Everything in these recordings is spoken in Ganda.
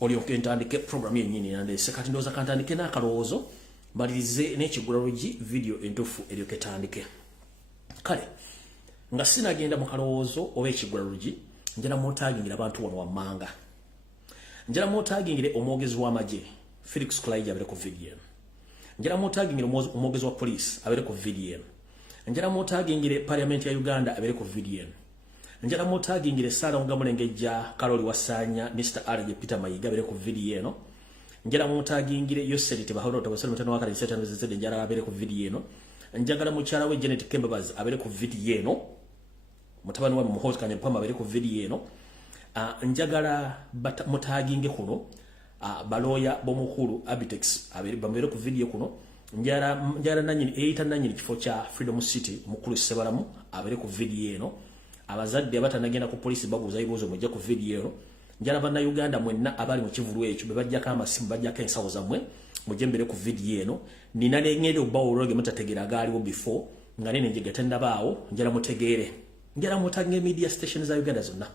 olyoke ntandike program yennyini nandese kati ndowooza kantandike n'akalowoozo malirize n'ekigulalogi video entuufu eryoke tandike. Kale nga sinagenda mu kalowoozo oba ekigulalogi njala mwotaagingira abantu wano wammanga. Njala mwotagingire omwogezi w'amagye Felix Kulaija abere ku video. Njala mwotagingire omwogezi wa police abere ku video. Njala mwotagingire parliament ya Uganda abere ku video. Njala mwotagingire Sara Mugamulengejja Karoli Wasanya Mr. Alaze Peter Mayiga abere ku video eno. Njala mwotagingire Yoseri Tebahoro tabasala mutano wakati setano zezede njala abere ku video eno. Njagala mukyala we Janet Kembabaz abere ku video eno. Mutabani wa muhozi kanye pamba abere ku video eno. Njagala mutaginge kuno baloya bomukulu Abitex bambere ku video kuno njala nanyini eita nanyini kifo kya Freedom City mukulu Sebalamu abere ku video eno. Abazadde abatanagenda ku police babuza ibuzo mujja ku video eno. Njala bana Uganda mwenna abali mu kivulu ekyo bebajja kama simu bajja ka ensawo zamwe mujembere ku video eno. Nina ngende obawo roge mutategera galiwo before nga nene njigatenda baawo njala mutegere. Njala mutange media stations za Uganda zonna.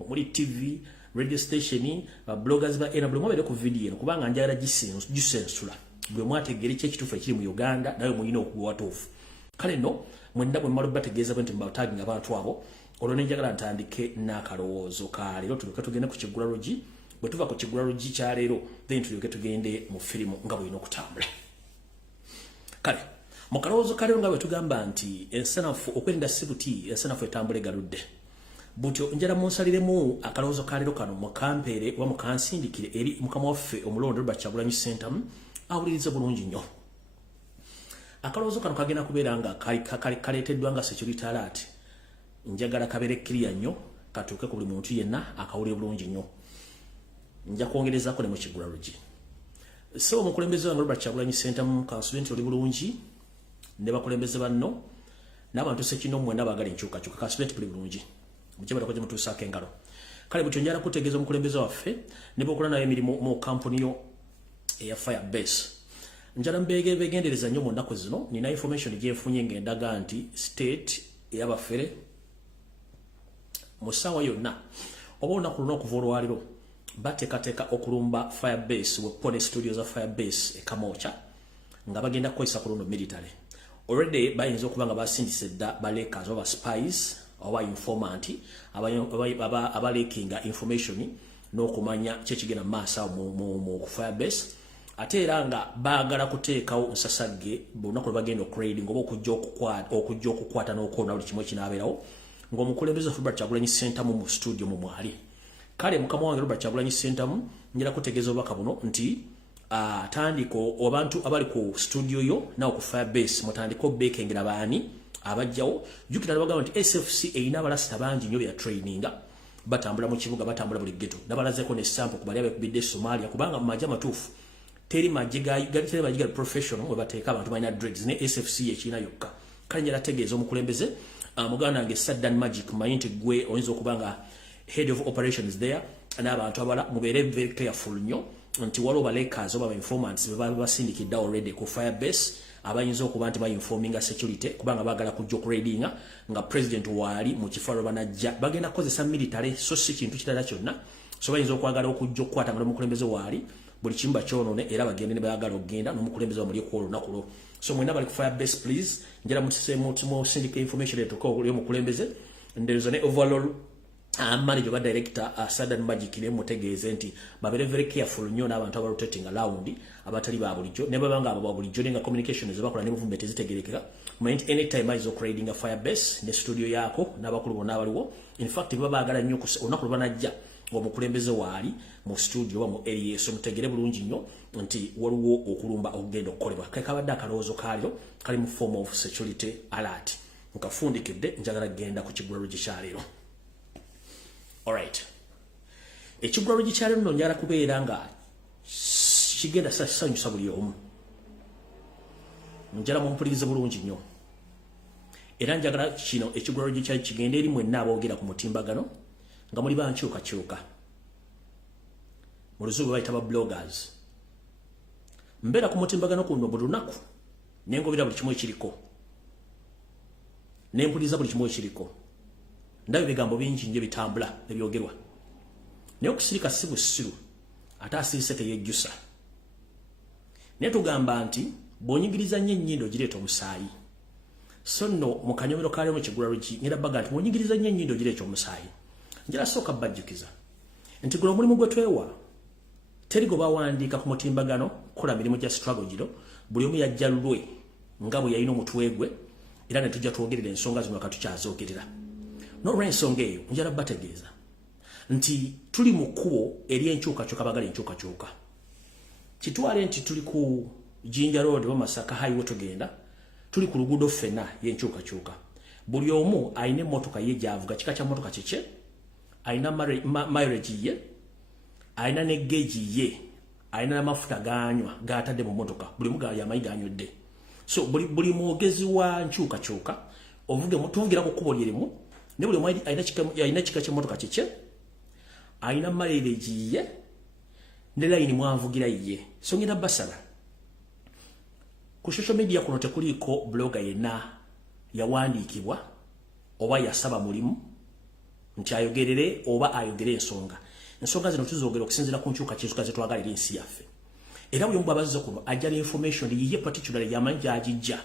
Omuli TV, radio station, bloggers ba ena blomo bere ku video eno kubanga njala gisensula. Gwe mwategere kye kitufu ekiri mu Uganda nayo muyina okuwa tofu. Kale no mwenda bwe malo bategeeza benti mbatagging abantu abo olwo njagala ntandike n'akalowoozo ka leero tuluka tugende ku kigulalogi bwe tuva ku kigulalogi kya leero then tuluke tugende mu firimu nga bwino okutambula. Kale mu kalowoozo ka leero nga bwe tugamba nti ensanafu okwenda sibuti ensanafu etambula egaludde. Butyo njala munsaliremu akalowoozo ka leero kano mukampeere wa mukansindikire eri mukama waffe omulondo Robert Kyagulanyi Ssentamu awulirize bulungi nnyo. Akalowoozo kano kagenda kubeera nga kaleeteddwa nga security alert. Njagala kabere clear nnyo katuuke ku buli muntu yenna akawulire bulungi nnyo. Nja kwongerezaako ne mu kigulalogi. So omukulembeze wa Robert Kyagulanyi Ssentamu kansubenti oli bulungi ne bakulembeze banno n'abantu sekino mwenda baagala enkyukakyuka kansubenti buli bulungi. Mujjabala kwa mutuusaako engalo. Kale butyo njala kutegeeza omukulembeze waffe ne bokola naye emirimu mu kampuni yo eya Firebase. Njala begendereza nnyo mu nnaku zino nina information gyenfunye ng'endaga nti state ey'abafere mu ssaawa yonna oba olunaku luno okuva olwaliro bateekateeka okulumba Firebase wepone studio za Firebase e Kamoocha nga bagenda kukozesa ku luno military. Already bayinza okuba nga basindise dda balekers oba spies oba informant abalekinga information n'okumanya kyekigenda maaso mu Firebase. Ate era nga baagala kuteekawo nsasagge bulunaku lwe bagenda okrading oba okujja okukwata n'okwona buli kimu ekinaabeerawo ng'omukulembeze Robert Kyagulanyi Ssentamu mu studio mu mwali. Kale mukama wange Robert Kyagulanyi Ssentamu njala kutegeeza obubaka buno nti tandiko abantu abali ku studio yo nawo ku Firebase mutandiko bekengera baani abajjawo. Jjukira bagamba nti SFC eyina abalasita bangi nnyo bya traininga batambula mu kibuga batambula buli ghetto nabalazeko ne sample ku bali abekubidde Somalia kubanga mu majja matuufu teri majiga professional we bateeka abantu balina dreads ne SFC ekina yokka. Kale njala tegeeza omukulembeze muganda wange Sadan Magic mayinti gwe oyinza okubanga head of operations there n'abantu abala mubeere very careful nnyo nti waliwo balekers oba informants basindikidde already ku Firebase abayinza okuba nti bainforminga security kubanga baagala kujja okuradinga nga president waali mu kifo lwe banajja bagenda kukozesa military so si kintu kirala kyonna so bayinza okwagala okujja okukwata nga n'omukulembeze waali buli kimu bakyonone era bagende ne bayagala okugenda n'omukulembeze wamuli ku olunaku lwo. So mwena bali ku Firebase please njala mu syndicate information etuuka y'omukulembeze nderezo ne overall manager ba director Sadan Magic ne mutegeeze nti babere very careful nnyo n'abantu aba rotating around abatali ba bulijjo ne babanga abo bulijjo nga communication zebakola ne buvumbe tezitegerekeka mind anytime izo creating a Firebase ne studio yako n'abakulu bonna abaliwo. In fact babaagala nnyo olunaku lwanajja omukulembeze waali mu studio wa mu area so mutegere bulungi nnyo nti waliwo okulumba okugenda okukolebwa. Kakabadde akalowoozo kaaliro kali mu form of security alert nkafundikidde njagala genda ku kigulalogi kya leero. Alright. Ekigulalogi kya leero nno njala kubeera nga kigenda sanyusa buli omu. Njala mumpulirize bulungi nnyo. Era njagala kino ekigulalogi kya kigenda eri mwenna aboogera ku mutimbagano nga muli bankyukakyuka. Mu luzungu bayita ba bloggers. Mbeera ku mutimbagano kuno buli lunaku nengobera buli kimu ekiriko. Nempuliriza buli kimu ekiriko. Ndayo bigambo bingi nje bitambula ebyogerwa. Naye okusirika si busiru ate asirise teyejjusa. Naye tugamba nti bw'onyigiriza nnyo ennyindo gireeta omusaayi. So nno mu kanyomero kaalimu Kigula Luggi ngenda baga nti bw'onyigiriza nnyo ennyindo gireeta omusaayi. Njala sooka bajjukiza nti guno omulimu gwe twewa teri gwe bawandiika ku mutimbagano kola mirimu gya struggle giro buli omu yajja lulwe nga bwe yalina omutwe gwe era ne tujja twogerera ensonga zino katukyazoogerera. N'olw'ensonga eyo njala bategeeza nti tuli mu kkubo ery'enkyukakyuka bagala enkyukakyuka. Kitwale nti tuli ku Jinja Road oba Masaka Highway tugenda tuli ku luguudo ffenna y'enkyukakyuka. Buli omu ayina emmotoka ye gy'avuga kika kya mmotoka kike, ayina mileage ye, ayina ne gauge ye, ayina n'amafuta ganywa g'atadde mu mmotoka, buli omu y'amayi ganywedde. So buli mwogezi wa nkyukakyuka tuvugira ku kkubo lyerimu ne buli omu ayina kika ky'emmotoka kike, ayina mileage ye ne layini mwavugira ye. So ngenda basala ku social media kuno tekuliko blogger yenna yawandiikibwa oba yasaba mulimu nti ayogerere oba ayogere ensonga zino tuzoogera okusinziira ku nkyukakyuka ze twagalira ensi yaffe. Era buli omu bw'abazze kuno ajja information yiye particularly yamanyi gy'agijja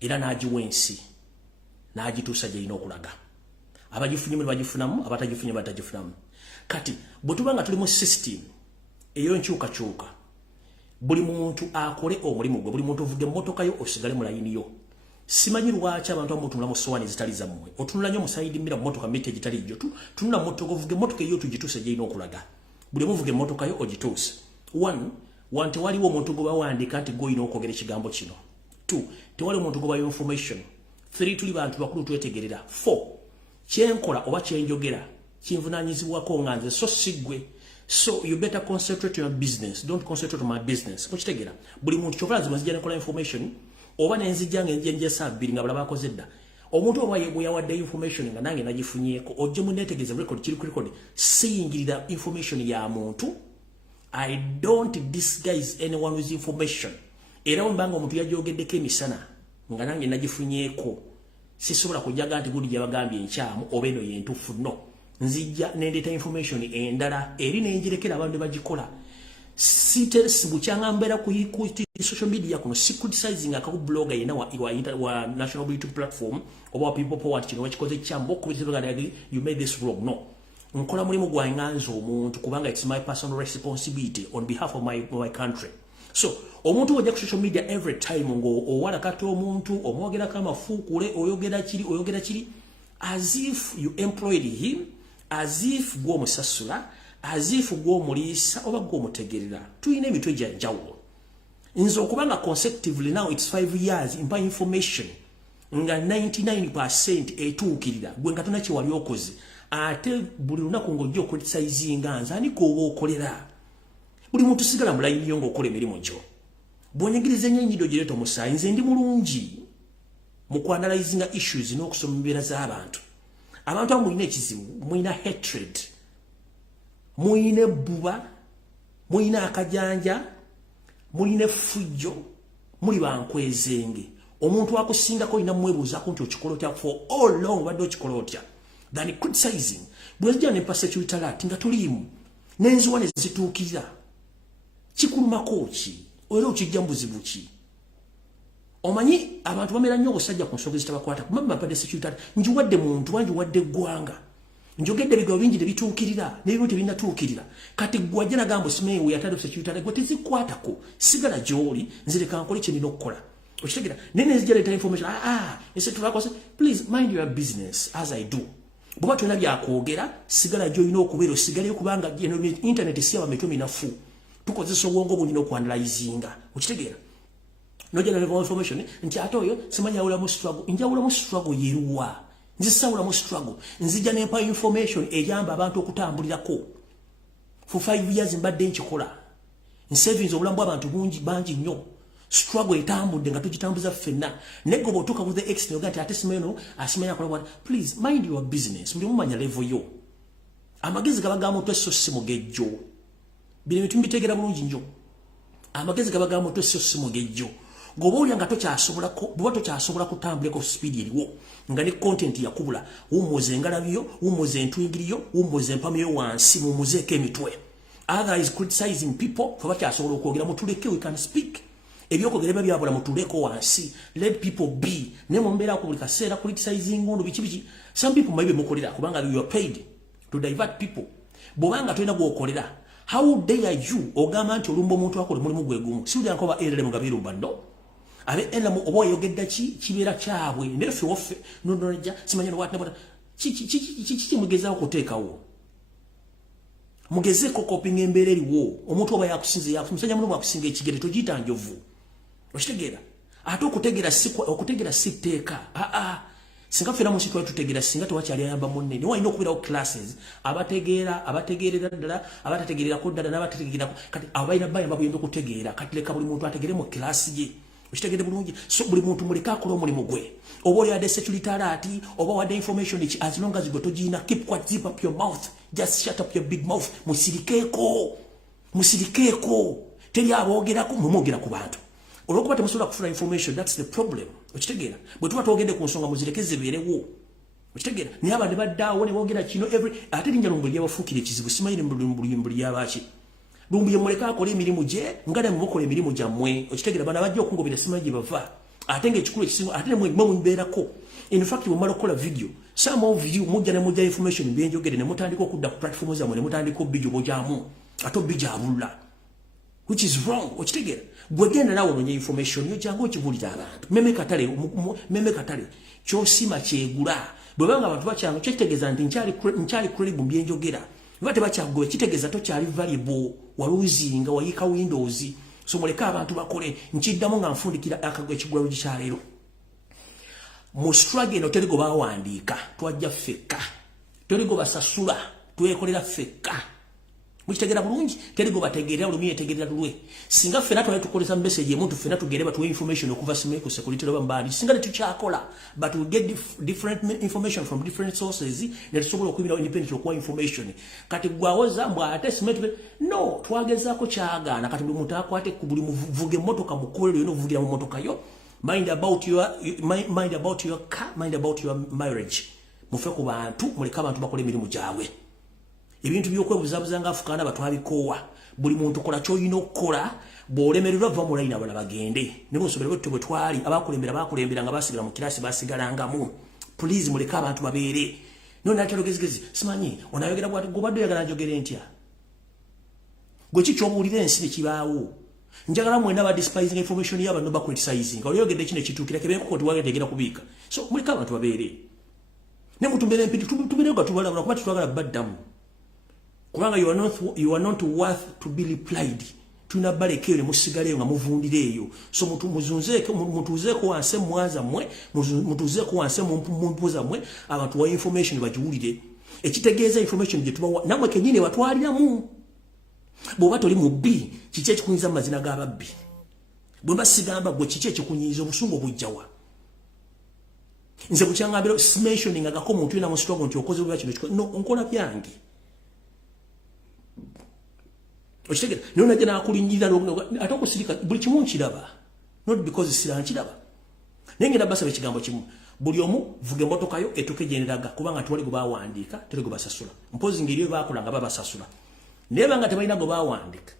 era n'agiwa ensi n'agituusa gy'erina okulaga. Abagifunye ne bagifunamu, abatagifunye batagifunamu. Kati bwe tuba nga tuli mu system ey'enkyukakyuka buli muntu akole omulimu gwe, buli muntu ovuge emmotoka yo osigale mu layini yo. Simanyi lwaki abantu abamutunula mu sowaani ezitali zammwe. Otunula nnyo mu sayidi mmira mmotoka mita egitali gyo. Tunula mmotoka ovuge emmotoka eyo tugituuse gy'erina okulaga. Buli omu ovuge emmotoka yo ogituuse. 1 tewaliwo omuntu gwe bawandiika nti gw'olina okwogera ekigambo kino. 2 tewaliwo omuntu gwe bayo information. 3 tuli bantu bakulu twetegerera. 4 kyenkola oba kyenjogera kinvunaanyizibwako nga nze so siggwe. So you better concentrate on your business. Don't concentrate on my business. Mukitegera. Buli muntu kyokala nzima nzija nekola information oba nenzija ngenje sabbiri nga balaba akoze dda. Omuntu oba yawadde information nga nange nagifunyeeko ojje muneetegereza record kiri ku record siyingirira information ya muntu. I don't disguise anyone with information. Era mbanga omuntu yajogeddeko emisana nga nange nagifunyeeko sisobola kujaga nti gudi yabagambye enkyamu oba eno yentufu no. Nzija nendeta information endala eri nenjirekera abantu bagikola. Sibukyanga mbera ku social media kuno criticizing akaku blogger yena wa national YouTube platform oba people power kino wakikoze kyambo kubitibagana you made this wrong. No. Nkola mulimu gwanganza omuntu kubanga it's my personal responsibility on behalf of my country. So omuntu ojja ku social media every time ngo owala kati omuntu omwogera kama fuukule oyogera kiri as if you employed him, as if gwo musasula, as if gwo mulisa oba gwo mutegerera. Tuyina emitwe gya njawulo. Nze okubanga consecutively now it's 5 years impa information nga 99% etuukirira gwe nga tona kiwali okoze ate buli lunaku ng'ojja okulitisayizinga nze ani k'oba okolera. Buli muntu sigala mu layini yo ng'okola emirimu gyo. Bw'onyigiriza ennyo ennyindo gireeta omusaayi nze ndi mulungi mu kuanalyzinga issues n'okusoma embeera z'abantu. Abantu abo mulina ekizibu, mulina hatred, mulina ebbuba, mulina akajanja, mulina effujjo, muli bankwezenge. Omuntu akusingako olina mwebuuzaako nti okikola otya for all long obadde okikola otya. Than criticizing. Bwezija ne persecutor alert nga tulimu n'enzuwa ne zituukirira. Kikulumako ki? Era okijja mu buzibu ki? Omanyi abantu bamera nnyo obusajja ku nsonga ezitabakwata kumamba mpadde security njiwadde muntu wanjiwadde eggwanga njogedde ebigambo bingi tebituukirira n'ebimu tebinatuukirira kati gwajja nagamba osimeewo yatadde security gwe tezikwatako sigala gy'oli nzireka nkole kye nina okukola okitegera nene nzija leeta information ese tubakose please mind your business as I do bw'oba tulina byakwogera sigala gy'olina okubeera osigaleyo kubanga internet si abametwe minafu tukozesa obwongo bunyina okuanalyzinga okitegera noja na information nti ate oyo simanya awula mu struggle njawula mu struggle yeruwa nzisawula mu struggle nzija nempa information eyamba abantu okutambulirako for 5 years mbadde nkikola savings obulamu bw'abantu bangi nnyo struggle etambudde nga tugitambuza ffenna negoba otuuka ku the extent ogati ate simeno asimanya akola please mind your business muli mumanya level yo amagezi gabagamba mutwe so si mugejjo bino bintu mbitegeera bulungi nnyo amagezi gabagamba mutwe so si mugejjo gobolya nga tokyasobola kutambulako speed eriwo nga ne content yakubula wumuze engalabiyo wumuze entwingiriyo wumuze empamyo wansi mumuzeeko emitwe Other is criticizing people for what you are so mutuleke, we can speak. Ebyokogereba byabula mutuleko wansi. Let people be. Nemombera ku buli kaseera criticizing ngondo bichi. Some people maybe mukolera kubanga you are paid to divert people. Bobanga toina gwokolera. How dare you ogamba nti olumbo omuntu akole mulimu gwegumu. Si ulya nkoba erere mugabiru bando. Abe ela mu obo yogedda kibera kyabwe. Ndefe woffe nonja simanya what nabota. Chichi mugeza okuteekawo. Mugeze ko coping embereri wo. Omuntu oba yakusinze yakumusanya muno akusinga ekigere togita njovu. Okitegera. Ate okutegera siteeka. Singa fera mu kitwa tutegera singa tewakyali ayamba munne. Ni wayino okubirawo classes abategerera ddala abatategerera ko ddala n'abategerera kati abayina bayamba buyendo kutegeera kati leka buli muntu ategere mu class ye. Okitegere bulungi. So buli muntu muleka akola omulimu gwe. Oba oli ade security alert oba wadde information as long as you go to Gina keep quiet, zip up your mouth. Just shut up your big mouth. Musirikeeko. Teri abogerako mumogera ku bantu. Olwokuba temusobola kufuna information, that's the problem. Okitegeera. Bwe tuba twogedde ku nsonga muzirekeze beerewo. Okitegeera. Naye abadde baddaawo ne boogera kino ate linnya Lumbuye yabafuukira ekizibu simanyi Lumbuye yabaki. Lumbuye muleka akola emirimu gye nga mukola emirimu gyammwe. Okitegeera bana bajja okungobera simanyi gye bava. Ate ng'ekikulu ekisinga ate mwe mumbeerako. In fact bwe mmala okukola video some of you mujja ne mujja information byenjogere ne mutandika okudda ku platform zammwe ne mutandika obijjo bojaamu ate obijjo abulula. Which is wrong. Okitegeera. Bwegenda nawe onye information yo jango okibulira abantu. Meme katale kyosima kyegula. Bwebanga abantu bakyanga kitegeeza nti nkyali credible byenjogera. Bate bakyagwe kitegeeza to kyali valuable waluzinga wayika Windows. So muleka abantu bakole nkiddamu nga nfundikira akagwe ekigwalo gikyaleero. Mu struggle no terigo bawandiika twajja feka. Terigo basasula twekolera feka. Mukitegera bulungi terigo bategerera olumiye tegerera lulwe. Singa fena twali tukoleza message y'omuntu fena tugere batuwe information okuva simu ku security loba mbali. Singa tukyakola but we get different information from different sources ne tusobola okubira independent okuwa information. Kati gwawoza mbwa ate simu no twagezaako kyagaana kati buli muntu akwate ku buli muvuge motoka mukolero yo no vugira mu motoka yo. Mind about your car, mind about your marriage. Mufe ku bantu muleka abantu bakole emirimu gyabwe. Ebintu by'okwebuzabuza nga afukana batwabikowa. Buli muntu kola ky'olina okukola bw'olemererwa va mu layini abala bagende. Ne musoberwa bwe twali abakulembera nga basigala mu kirasi basigalangamu. Please muleka abantu babeere. No natero gezigezi simanyi onayogera bwati gobadde oyagala njogere ntya. Gwe kiky'obuulira ensi ne kibaawo. Njagala mwena ba despising information yaba no ba criticizing. Oliyogedde kino kitukira kebeko ko tuwage tegera kubika. So muleka abantu babeere. Ne mutumbere mpiti tubeere ga tubala kuba tutwagala baddamu. Kubanga you are not worth to be replied. Tuna balekere musigale nga muvundireyo. So mutuzeeko wanse mwaza mwe, mutuzeeko wanse mumpuza mwe, abantu wa information bajiwulire. Ekitegeeza information gye tubawa namwe kenyine watwaliramu. Bw'oba toli mu B, kiki ekikunyiza mu mazina g'ababbi. Bwe basigamba gwe kiki ekikunyiza obusungu obujjawa. Nze kukyangambira mentioning agako omuntu yina mu struggle nti okoze bwa kino no nkola byange. Okitegera niyo najja nakulinnyirira ate okusirika buli kimu nkiraba. Not because sira nkiraba. Naye ngenda basaba ekigambo kimu. Buli omu vuge motoka yo etuke gyenderaga kubanga twali go bawandiika teri go basasula. Mpozi ngiriyo bakola nga babasasula. Neba nga tebalina go bawandiika.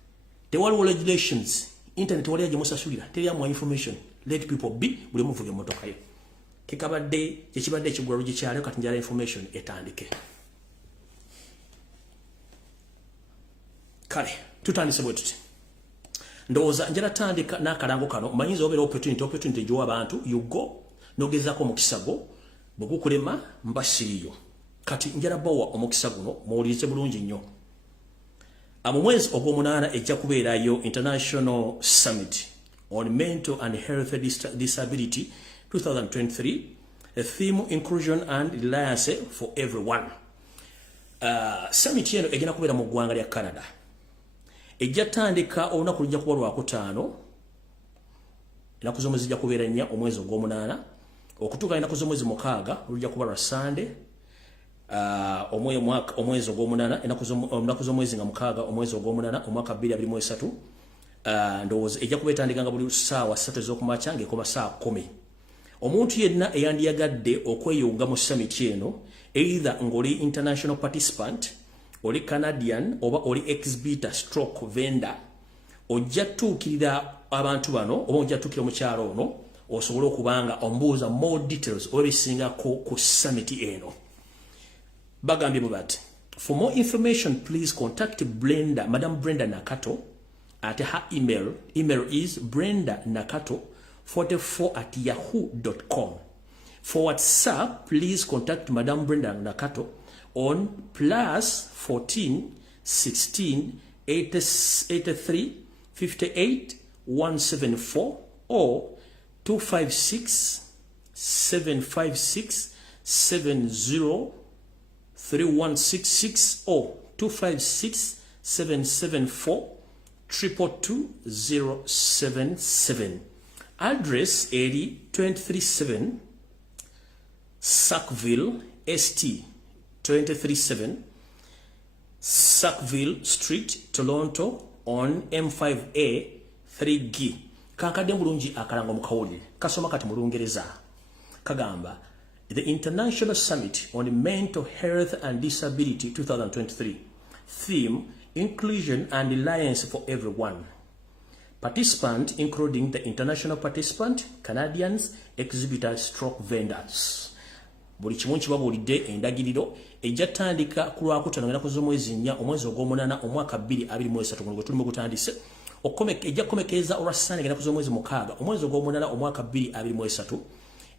Tewaliwo regulations. Internet wali aje musasulira. Teri amu information. Let people be buli omu vuge motoka yo. Kikabadde kyekibadde ekigwalo gikyalo kati njala information etandike. Kale tutandise bwe tuti. Ndowooza njala tandika n'akalango kano manyinza obeera opportunity gy'owa abantu you go nogezaako omukisa gwo bwe gukulema mbasiriyo. Kati njala bawa omukisa guno muwulirize bulungi nnyo. Mu mwezi ogw'omunaana ejja kubeerayo International Summit on Mental and Health Disability 2023, a theme inclusion and reliance for everyone. Summit yeno egenda kubeera mu ggwanga lya Canada. Ejja tandika olunaku lujja kuba Lwakutaano. Ennaku z'omwezi zijja kubeera 4 omwezi ogw'omunaana. Okutuuka ennaku z'omwezi 6 lujja kuba lwa Sunday. Omwezi ogw'omunaana ennaku z'omwezi nga 6 omwezi ogw'omunaana omwaka 2023. Ndowooza ejja kuba etandika nga buli ssaawa 3 ez'okumakya ng'ekoma ssaawa 10. Omuntu yenna eyandiyagadde okweyunga mu summit eno either ng'oli international participant oli Canadian oba oli exhibitor stroke vendor ojja tuukirira abantu bano oba ojja tuukirira omukyalo ono osobola okubanga ombuuza more details oba ebisingako ku summit eno. Bagambye bati, for more information please contact Madam Brenda Nakato at her email is brendanakato44@yahoo.com. For WhatsApp, please contact Madam Brenda Nakato on +14 16 83 58 174 or 256 756 70 3166 or 256 774 222 Address 237 Sackville ST 237 Sackville Street, Toronto on M5A 3G. Kakadde mulungi akalango mukawuli kasoma kati mu Lungereza kagamba the International Summit on Mental Health and Disability 2023 theme inclusion and alliance for everyone. Participant including the international participant, Canadians, exhibitors, stroke vendors. Buli kimu kibabulidde endagiriro ejjatandika ku Lwakutaano ngenda kuzomwezi nnya omwezi ogw'omunaana omwaka 2023 gwe tulimu gutandise ejja kukomekeza olwassaani ngenda kuzomwezi mukaaga omwezi ogw'omunaana omwaka 2023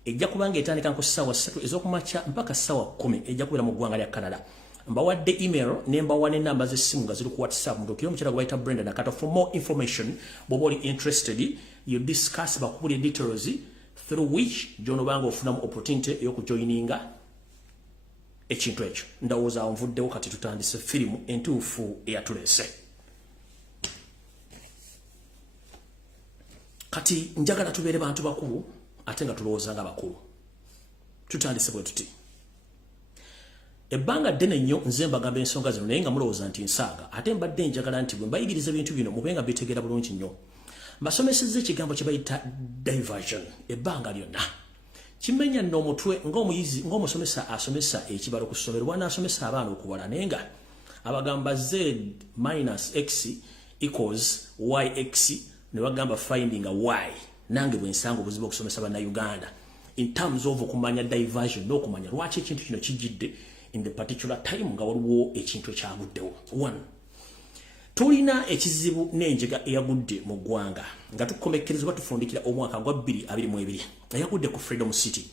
ejja kubanga etandika ku ssaawa 3 ez'okumakya mpaka ssaawa 10 ejja kubeera mu ggwanga lya Canada. Mbawadde email ne mbawa n'ennamba z'essimu nga ziri ku WhatsApp mudukire omukyala gwe bayita Brenda Nakato. For more information bw'oba oli interested you discuss bakubulira details through which jonobanga ofunamu opportunity y'okujoininga ekintu ekyo. Ndowooza nvuddewo kati tutandise firimu entuufu eyatulese. Kati njagala tubeere bantu bakulu ate nga tulowooza nga bakulu. Tutandise bwe tuti. Ebbanga ddene nnyo nze mbagamba ensonga zino naye nga mulowooza nti nsaaga ate mbadde njagala nti bwe mbayigiriza ebintu bino mube nga bitegeera bulungi nnyo. Mbasomesezza ekigambo kye bayita diversion ebbanga lyonna. Kimenya nno omutwe ng'omuyizi ng'omusomesa asomesa ekibalo ku ssomero bw'anaasomesa abaana okuwala naye nga abagamba z minus x equals yx ne bagamba finding a y. Nange bwe nsanga obuzibu okusomesa bannayuganda in terms of okumanya diversion n'okumanya lwaki ekintu kino kijjidde in the particular time nga waliwo ekintu ekyaguddewo. 1. Tulina ekizibu n'enjega eyagudde mu ggwanga nga tukomekerezebwa tufundikira omwaka gwa 2022 eyagudde ku Freedom City.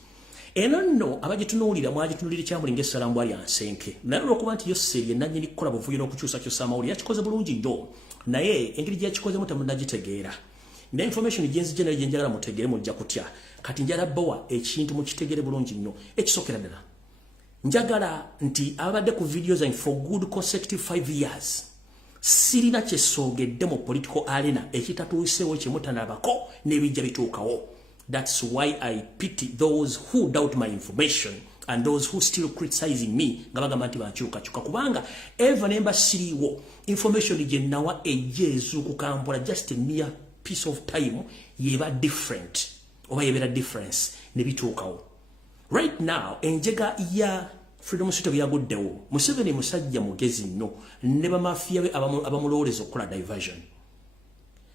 Eno nno abagitunuulira mwagitunuulira ekyamulinga essalamu bwali ansenke naye olw'okuba nti Yoseri ye nannyini kukola buvuyo n'okukyusakyusa amawulire yakikoze bulungi nnyo naye engeri gyeyakikozemu temunnagitegeera. Ne information gyenzi nayo gyenjagala mutegeere mujja kutya kati njala bbawa ekintu mukitegeere bulungi nnyo. Ekisookera ddala njagala nti abadde ku video zange for good consecutive 5 years sirina kyesoogedde mu political arena ekitatuuseewo kyemutanabako n'ebijja bituukawo. That's why I pity those who doubt my information and those who still criticizing me nga bagamba nti bankyukakyuka kubanga eva nemba siriiwo information gye nawa ejja ezuukukampola just a mere piece of time yeba different oba yebera difference ne bituukawo. Right now enjega ya Freedom City byaguddewo Museveni musajja mugezi nnyo ne bamafiya be abamulowoleza okukola diversion.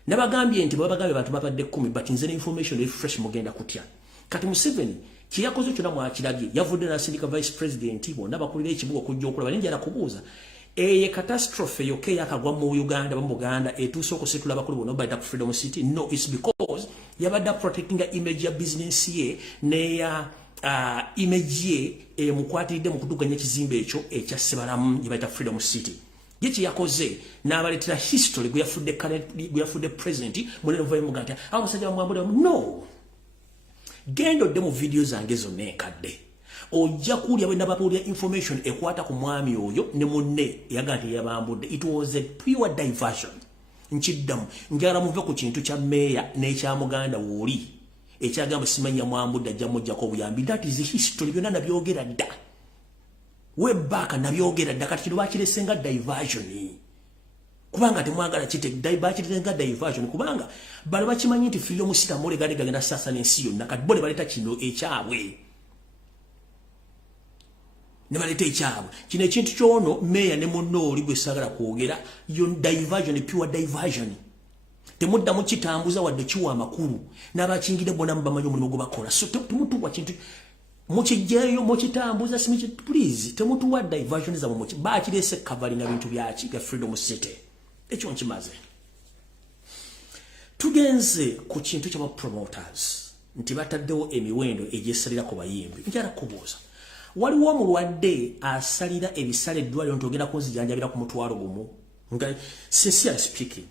Nabagambye nti babagambye bantu babadde 10 but nze ne information refresh mugenda kutya. Kati Museveni kiyakoze kyonna mwakirabye yavudde n'asindika vice president bonna bakulira ekibuga okujja okulaba nenjala kubuuza eye catastrophe yoke yakagwa mu Uganda mu Buganda etuuse okusetula abakulu bonna bayita ku Freedom City. No, it's because yabadde protecting the image ya business ye ne ya image ye mukwatiridde mu kuduganya ekizimbe ekyo ekya Sebalamu gye bayita Freedom City. Ye kiyakoze n'abaleetera history gwe yafudde president mulero vayo muganda abasajja bamwambula no. Gendo demo video zange zonna enkadde ojja kuulya bwe nababuulira information ekwata ku mwami oyo ne munne yagati yabambudde. It was a pure diversion. Nkiddamu njagala muve ku kintu kya meya n'ekya muganda wooli ekyagamba simanya mwambudde ajja mujjako obuyambi. That is history byonna nabyogera dda webbaka nabyogera dda kati kino bakiresenga diversion kubanga temwagala bakiresenga diversion kubanga bano bakimanyi nti Freedom City amulegalega genda sasa n'ensi yonna kati bole baleeta kino ekyabwe. ne baleta ekyabwe kino ekintu kyono meya ne munno oli gwe sagala kwogera yo diversion pure diversion temudda mu kitambuza wadde kiwa amakulu n'abakingide bona mbamanyi omulimu gwe bakola so temutuwa kintu mukijeyo mukitambuza simichi please temutuwa diversion za mu bakirese covering ebintu byaki ga freedom city ekyo nkimaze tugenze ku kintu ky'aba promoters nti bataddewo emiwendo egyesalira ku bayimbi njala kubuuza waliwo omulwadde asalira ebisale eddwaliro ntogenda kunzijanjabira ku mutwalo gumu nga sincerely speaking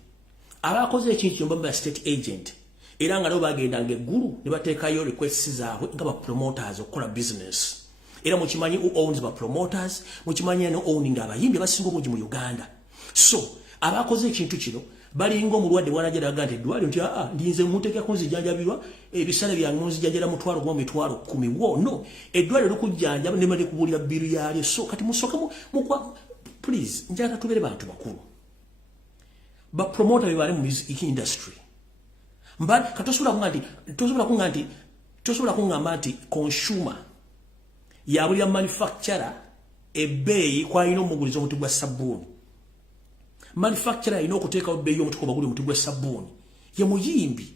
abakoze ekintu kyomba state agent era nga nabo bagendanga eggulu ne bateekayo requests zaabwe nga ba promoters okukola business era mukimanyi who owns ba promoters mukimanyi no owning abayimbi abasinga obungi mu Uganda so abakoze ekintu kino balinga omulwadde wanajja agante eddwaliro nti ndinze muteeka kunzijanjabirwa ebisale byange munzijanjabira mutwalo gwa mitwalo 10 wo no eddwaliro likujjanjaba ne mali kubulira biru yalyo so kati musoka mukwa please njagala tubere bantu bakulu ba promoter bibale mu music industry mbali katosobola kungamba nti consumer yabulira manufacturer ebbeeyi kwalina omuguliza omuti gwa sabbuuni manufacturer ino okuteeka obbeeyi omuti kwa baguli omuti gwa sabbuuni ye muyimbi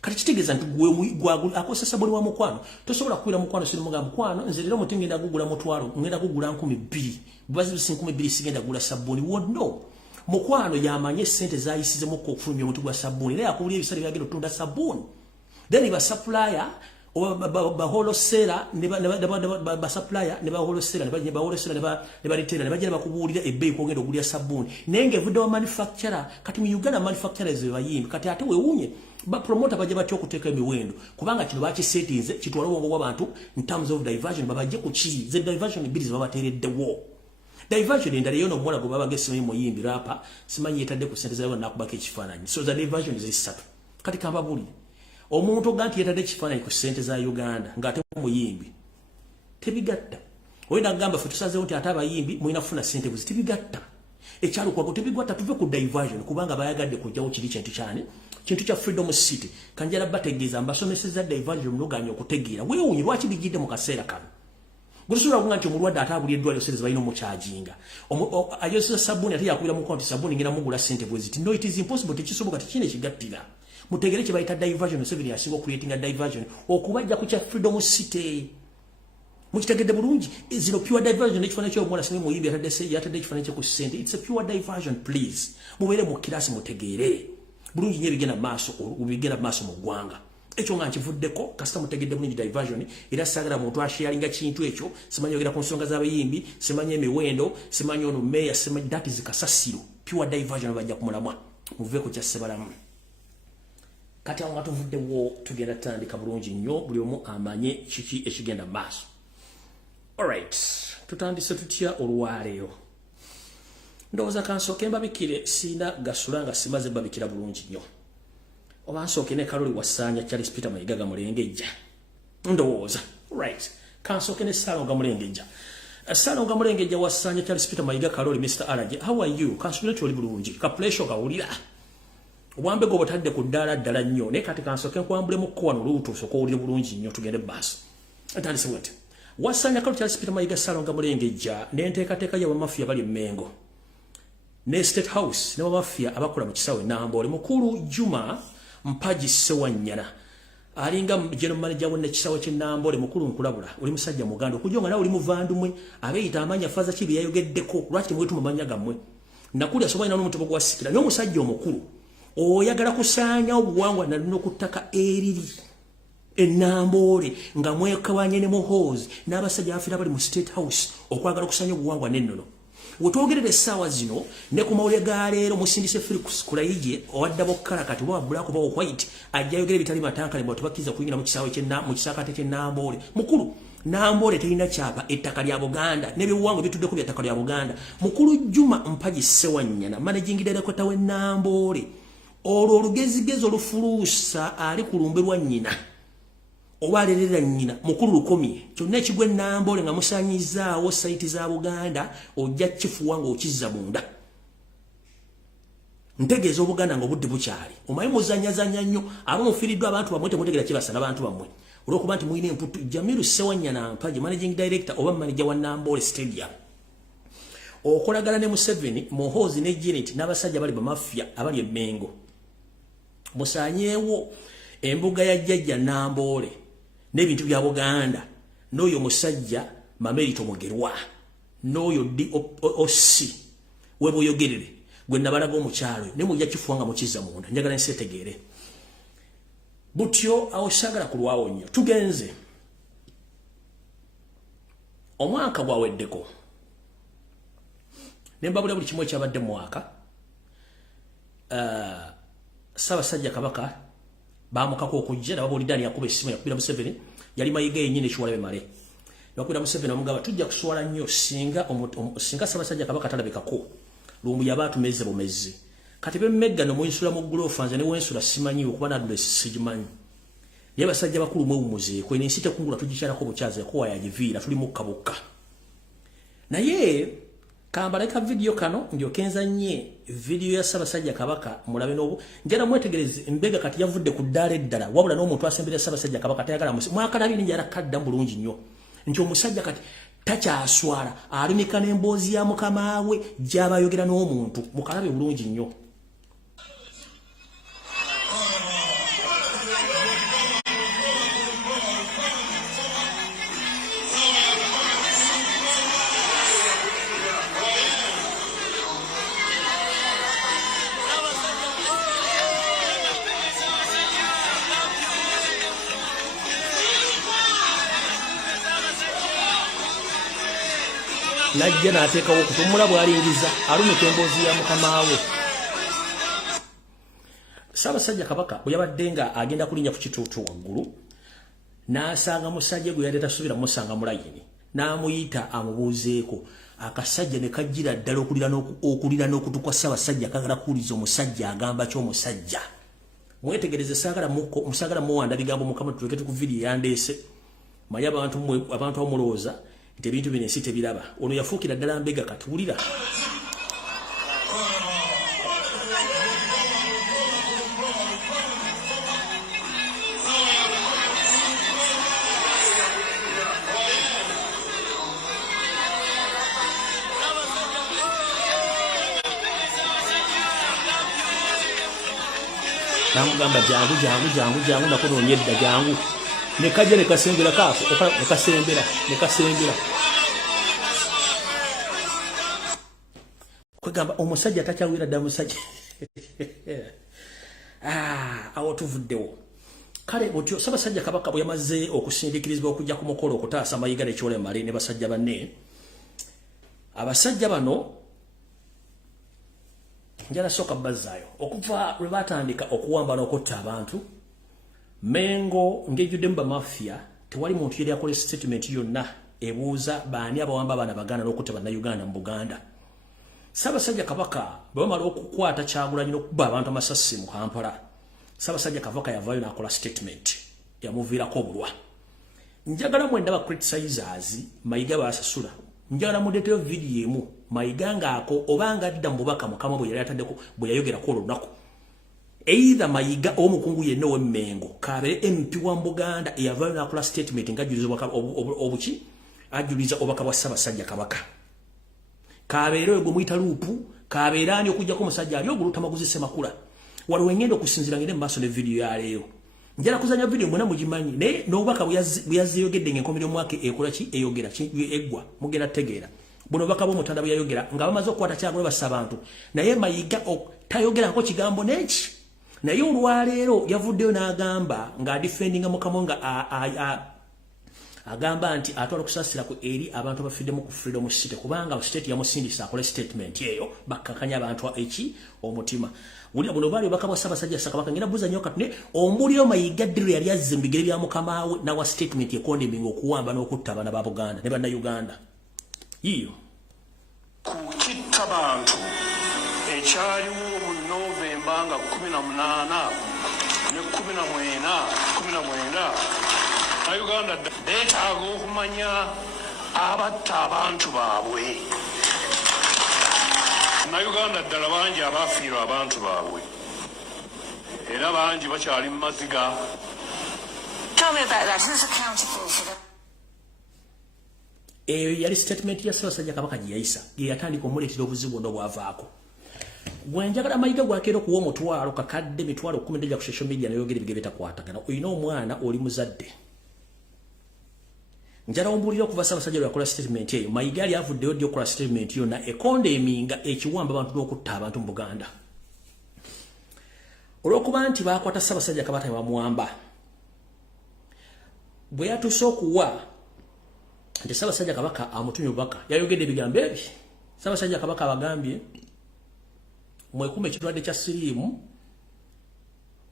kati kitegeeza nti gwagula akosa sabbuuni wa mukwano tosobola kuwira mukwano siri muga mukwano nze lero muti ngenda kugula mutwalo ngenda kugula 2,000 bubazi 2,000 sigenda kugula sabbuuni wono mukwano yamanye sente zayisize mu okufulumya omuti gwa sabbuuni era yakubulira ebisale byagenda otunda sabbuuni then ba supplier ba wholesaler ba supplier ne ba wholesaler ne ba retailer ne bajja bakubulira ebbeeyi kwogenda ogulya sabbuuni nenge vudde wa manufacturer kati mu Uganda manufacturers bayimbi kati ate weewunye ba promoter bajja batyo okuteeka emiwendo kubanga kino bakisetinze kitwala obwongo bw'abantu in terms of diversion babajje ku ki ze diversion bills babateereddewo diversion endala yono omwana gwe baba gesimanyi muyimbi rapa simanyi yetadde ku sente zaabwe nakubaka ekifaananyi so the diversion zisatu kati kamba buli omuntu ganti yetadde ekifaananyi ku sente za Uganda ng'ate muyimbi tebigatta oyina kugamba ffe tusazeewo nti ate abayimbi muyina kufuna sente buzi tebigatta ekyalo kwago tebigwatta tuve ku diversion kubanga bayagadde kujjawo kiri kintu kyani kintu kya freedom city kanjala bategeeza mbasomeseza diversion mnoganya okutegeera weewunyi lwaki bijjidde mu kaseera kano gusura kunga nti omulwadde atabuli eddwaliro sente balina omukyajinga ayoseza sabbuuni ate yakubira mu konti sabbuuni ngenda mugula sente bweziti no it is impossible tekisoboka tekine kigattira mutegere kye bayita diversion Museveni yasinga creating diversion okubajja ku kya freedom city mukitegedde bulungi zino pure diversion ekifaananyi ky'omwana singa muyimbi yatadde ekifaananyi kye ku sente it's a pure diversion please mubeere mu kirasi mutegeere bulungi nnyo ebigenda maaso mu ggwanga ekyo nga nkivuddeko kasita mutegedde bulungi diversion era sagala muntu asharinga kintu ekyo simanyi yogera ku nsonga z'abayimbi simanyi emiwendo simanyi ono meya simanyi that is kasasiro pure diversion bajja kumulamwa muveeko kya sebalamu kati awo nga tuvuddewo tugenda tutandika bulungi nnyo buli omu amanye kiki ekigenda maaso alright tutandise tutya olwaleero ndowooza kansooke mbabikire sina gasula nga simaze babikira bulungi nnyo obansooke ne Kaloli Wasanya Charles Peter Mayiga Gamulengejja ndowooza right kansooke ne Salonga Mulengejja Salonga Mulengejja Wasanya Charles Peter Mayiga Kaloli Mr. Alaze how are you kansooke tuli bulungi ka pressure kawulira wambe go botadde ku ddala nnyo ne kati kansooke nkwambule mu kwano luutu soko uli bulungi nnyo tugende basi atandise wete Wasanya Kaloli Charles Peter Mayiga Salonga Mulengejja n'enteekateeka ya bamafia bali Mengo ne State House ne bamafia abakola mu kisawe Nambole mukulu Juma Mpaji Sewanyana alinga general manager wonna kisawe kye Nambole mukulu nkulabula uli musajja muganda okujonga nawe uli muvandumwe abeeyita amanya faza kibi yayogeddeko lwaki mwetu mumanya gammwe nakuli asobola ina n'omutobo gwasikira n'omusajja omukulu oyagala kusaanya obuwangwa nalina okuttaka eriri Nambole nga mwekawanye ne muhoozi n'abasajja afira bali mu State House okwagala kusaanya obuwangwa n'ennono wetwogerere essaawa zino ne ku mawulire ga leero musindise Felix Kulayije owaddabo kkala kati oba black oba white ajja yogera bitali matankale bwe tubakiza kuyingira mu kisaawe mu kisaakate kye Nambole mukulu Nambole terina kyapa ettaka lya Buganda n'ebiwango bituddeko bya ttaka lya Buganda mukulu Juma Mpaji Sewanyana managing director we Nambole olwo olugezigezi olufuluusa ali ku lumbe lwa nnyina owalerera nnyina mukulu lukomye kyonna ekigwe Nambole nga musanyizaawo saiti za Buganda ojja kifuwa nga okizza munda ntegeeza Obuganda nga obudde bukyali omanyi muzanyazanya nnyo abo mufiriddwa abantu bamwe temutegeera kibasa n'abantu bamwe olwokuba nti muyina emputu. Jamiru Sewanyana Mpagi, managing director oba manager wa Nambole Stadium, okolagana ne Museveni, Muhoozi ne Janet n'abasajja bali bamafia abali emengo. Musanyeewo embuga ya jjajja Nambole n'ebintu bya Buganda, n'oyo musajja Mamerito Mugerwa, n'oyo DOC weboyogerere gwe nabalaga omukyalo ne mujja kifuanga mukiza munda, njagala nsetegeere butyo awosagala ku lwawo nnyo. Tugenze omwaka gwaweddeko nembabula buli kimu ekyabadde mu mwaka. Ssaabasajja Kabaka baamukako okujja nababuulidde yakuba essimu yakubira Museveni, yali mayiga yennyini ekiwalabe male yakubira Museveni omugaba tujja kuswala nnyo singa Ssaabasajja Kabaka talabikako. Lumbuye aba atumeze bumezi kati bemmeggano munsula mu gulofa nze ne wensula simanyi okuba nadule sigimanyi naye basajja bakulu mwewumuze kwene ensi tekungula tugikyalako bukyaza yakuwa yagiviira tuli mu kabuka. Naye kambaleka video kano ndyokenza nnye video ya Ssaabasajja Kabaka mulabe n'obu njala mwetegereze embega kati yavudde ku ddala eddala wabula n'omuntu asembera Ssaabasajja Kabaka tayagala mwakalabi njala kadda bulungi nnyo nti omusajja kati takyaswala alimika n'emboozi ya mukama we gy'abayogera n'omuntu mukalabe bulungi nnyo. Najja n'ateekawo okutumula bw'alingiza alumika emboozi ya mukama we. Ssaabasajja Kabaka bwe yabadde nga agenda kulinnya ku kituutu waggulu n'asanga musajja gwe yali tasubira musanga mu layini n'amuyita amubuuzeeko. Akasajja ne kajjira ddala okulira n'okutu kwa Ssaabasajja kagala kuwuliza omusajja agamba ky'omusajja. Mwetegereze musagala muwanda bigambo mukama tuleke ku vidiyo yandeese manyi abantu amulowooza nti ebintu bino ensi tebiraba. Ono yafuukira ddala mbega kati wulira. Namugamba jangu nakunoonya edda jangu. Ne kajja ne kasembera kaako ne kasembera. Kwegamba omusajja takyawira dda musajja. Awo tuvuddewo. Kale butyo Ssaabasajja Kabaka bwe yamaze okusindiikirizibwa okujja ku mukolo okutaasa mayiga n'ekyole male ne basajja banne. Abasajja bano njala sooka bazzaayo okuva lwe batandika okuwamba n'okutta abantu. Mengo ngejjudde mu bamafia tewali muntu yali akola statement yonna ebuuza baani abawamba abaana Baganda n'okutta bannayuganda mu Buganda. Ssaabasajja Kabaka bwe bamala okukwata Kyagulanyi n'okubba abantu amasasi mu Kampala, Ssaabasajja Kabaka yavaayo n'akola statement yamuviirako obulwa. Njagala mwendaba criticizers Mayiga baasasula. Njagala mudeteyo video emu Mayiga ng'ako obanga adda mu bubaka Mukama bwe yali ataddeko bwe yayogerako olunaku. Either Mayiga omukungu yenna w'Emmengo Kabere MP wa Buganda eyavaayo n'akola statement ng'ajuliza obuki ajuliza obubaka bwa Ssaabasajja Kabaka. Kabere oyo gwe muyita luupu Kabere ani okujjako omusajja ali ogulutamaguzi Semakula. Waliwo engenda okusinziira ngende mu maaso ne video ya leero. Njala kuzanya video mwena mugimanyi naye n'obubaka bwe yaziyogedde ng'enkomerero mwaka ekola ki eyogera eggwa mugenda tegeera. Buno obubaka bw'Omutanda bwe yayogera nga bamaze okukwata Kyagulanyi bassa abantu naye Mayiga tayogerako kigambo n'eki. Naye olwaleero yavuddeyo n'agamba ng'adifendinga Mukama nga agamba nti atwala okusaasira ku eri abantu abafiddemu ku Freedom City kubanga state yamusindisa akole statement eyo bakkakanya abantu omutima. Wulira buno baali obubaka bwa Ssaabasajja Kabaka ngenda buuza nnyo kati ne ombuliro Mayiga ddiro yali azze mu bigere bya mukama we n'awa statement ekondeminga okuwamba n'okutta abaana ba Buganda ne bannayuganda. Yiyo kukitta bantu ekyaliwo mu Novemba nga 18 ne 19 Uganda beetaaga okumanya abatta abantu baabwe. Uganda ddala bangi abaafiirwa abantu baabwe era bangi bakyali mu maziga. tell me about that? Who's accountable for that? Yali statement ya Ssaabasajja Kabaka gye yayisa ye yatandika omuleetera obuzibu n'obwavaako. Gwe njagala mayiga gwakeera okuwa omutwalo kakadde mitwalo 10 ku social media nayogera ebigere bitakwatagana. Oyina omwana oli muzadde. Njala ombulira okuva Ssaabasajja yakola statement eyo. Mayiga ali avuddeyo ddyo okukola statement yonna ekonda eminga ekiwamba abantu n'okutta abantu mu Buganda. Olw'okuba nti baakwata Ssaabasajja Kabaka bamuwamba. Bwe yatuuse okuwa nti Ssaabasajja Kabaka amutumye obubaka yayogedde ebigambo ebyo. Ssaabasajja Kabaka abagambye mwekume ekirwadde kya siriimu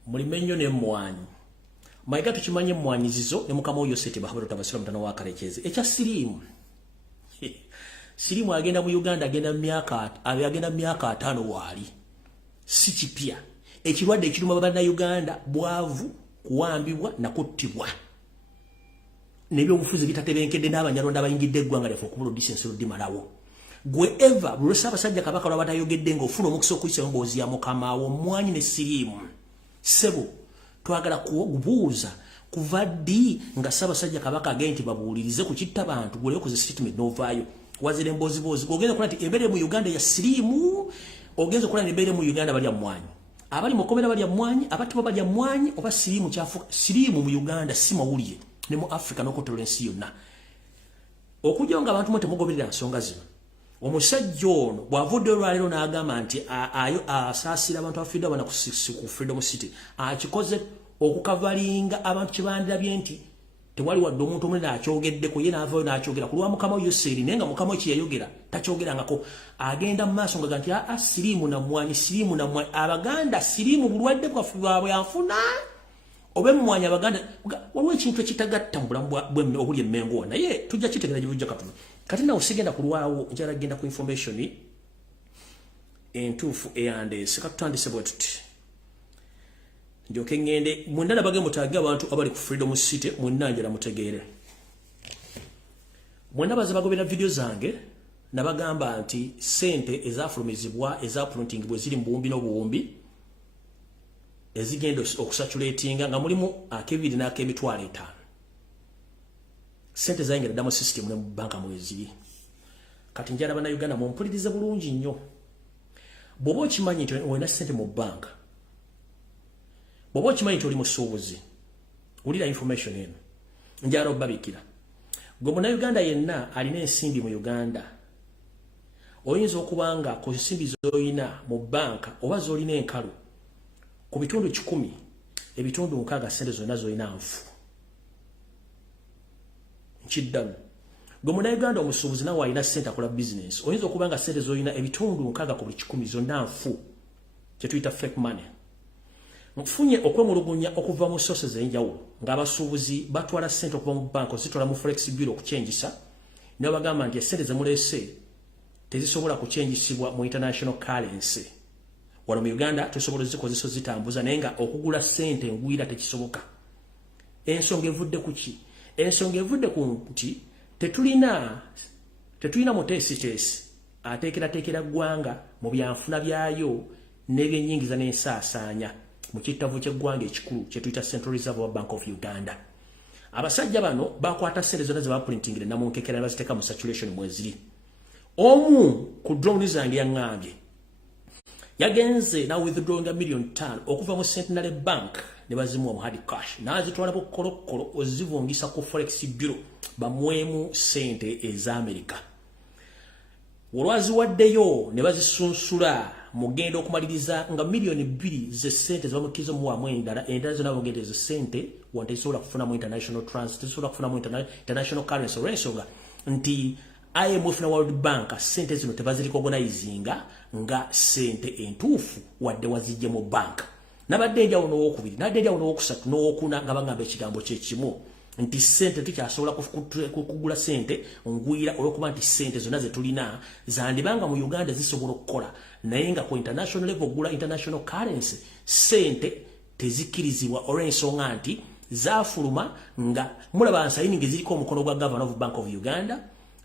mulime nnyo n'emmwanyi. Mayiga tukimanye emmwanyizizo ne mukama Yoseri bahabula tabasira mutana wa Kalekezi. Ekya siriimu siriimu agenda mu Uganda agenda myaka 5 waali. Si kipya. Ekirwadde ekiruma baba na Uganda bwavu kuwambibwa na kuttibwa. Nebyo obufuzi bitatebenkedde n'abanyalonda abayingidde eggwanga lyafe okubula odisensi ludimalawo. Gwe eva lwe Ssaabasajja Kabaka lwaba tayogedde ng'ofuna omukisa okuyisa emboozi ya mukamawo mmwanyi ne siriimu. Sebo twagala kubuuza kuva ddi nga Ssaabasajja Kabaka agenda nti babuulirize ku kitta bantu gwe lekoze statement n'ovaayo. Wazira emboozi ogenza okola nti embeera mu Uganda ya siriimu ogenza okola n'embeera mu Uganda balya mmwanyi. Abali mu komera balya mmwanyi abattiba balya mmwanyi oba siriimu kyafuuka. Siriimu mu Uganda si mawulire ne mu Africa n'okutola ensi yonna. Okujja nga abantu mwe temugoberera nsonga zino. Omusajja ono bw'avudde olwaleero n'agamba nti asaasira abantu abafidde abana ku Freedom City akikoze okukavalinga abantu kye bandabye nti tewali wadde omuntu omulala akyogeddeko ye n'avaayo n'akyogera ku lwa mukama Yoseri naye nga mukama kye yayogera takyogerangako agenda mu maaso nga nti siriimu na mmwanyi siriimu na mmwanyi. Abaganda siriimu bulwadde bwaffe bwabwe afuna oba emmwanyi Abaganda waliwo ekintu ekitagatta mu bulamu obuli emmengo naye tujja kitegeera gye bujja katuna. Kati nawe sigenda kulwawo njala genda ku information entuufu eyandeese katutandise bwe tuti. Njoke ngende mwendala bage mutaage abantu abali ku Freedom City mwenna njala mutegeere. Mwenna baza bagobera video zange nabagamba nti sente ezafulumizibwa ezaprinting bwe ziri mu buwumbi n'obuwumbi ezigenda okusatulatinga nga mulimu akebiri n'akemitwalo 5. Sente zaingera damo system ne banka mweziri. Kati njala bana Uganda mumpulirize bulungi nnyo. Bw'oba okimanyi nti olina sente mu banka. Bw'oba okimanyi nti oli musuubuzi. Wulira information eno. Njala obbabikira. Gwe muna Uganda yenna alina ensimbi mu Uganda. Oyinza okuba nga ku nsimbi z'olina mu banka oba z'olina enkalu. Ku bitundu 10 ebitundu 6 sente zonna z'olina nfu. Chiddamu. Gwe muna Uganda omusuubuzi nawe alina sente akola business. Oyinza okuba nga sente z'olina ebitundu 6 ku buli 10 zonna nfu. Kye tuyita fake money. Mfunye okwemulugunya okuva mu sources enjawulo ng'abasuubuzi batwala sente okuva mu banka zitwala mu forex bureau okukyengisa ne bagamba nti sente zemuleese tezisobola kuchengisibwa mu international currency. Wano mu Uganda tusobola zikozesa zitambuza naye nga okugula sente ngwira tekisoboka. Ensonga evudde ku ki? Ensonga evudde ku nti tetulina mutesi ateekera ggwanga mu byanfuna byayo n'ebyennyingiza n'ensaasaanya mu kittavu ky'eggwanga ekikulu kye tuyita Central Reserve Bank of Uganda. Abasajja bano bakwata sente zonna ze baprintingire namunkekera ne baziteeka mu saturation mweziri. Omu ku drone zange yaŋŋambye yagenze na withdrawing $1 million okuva mu Centenary Bank ne bazimuwa mu hard cash n'azitwala mu kolokolo ozivungisa ku forex bureau bamwemu sente ez'Amerika. Olwaziwaddeyo ne bazisunsula mugenda okumaliriza nga $2 million ze sente zabamukizo muwamu endala zonna bagenda ezo sente wante isobola kufuna mu international transit isobola kufuna mu international currency olw'ensonga nti IMF na World Bank sente zino tebazirikogonizinga nga sente entuufu wadde wazijje mu bank. Nabadde njawulo n'owokubiri nadde njawulo n'owokusatu n'owokuna nga bagamba ekigambo kye kimu nti sente tukyasobola kugula sente ngwira olw'okuba nti sente zonna ze tulina zandibanga mu Uganda zisobola okukola naye nga ku international level gula international currency sente tezikkirizibwa olw'ensonga nti zaafuluma nga mulaba nsayiningi ziriko omukono gwa Governor of Bank of Uganda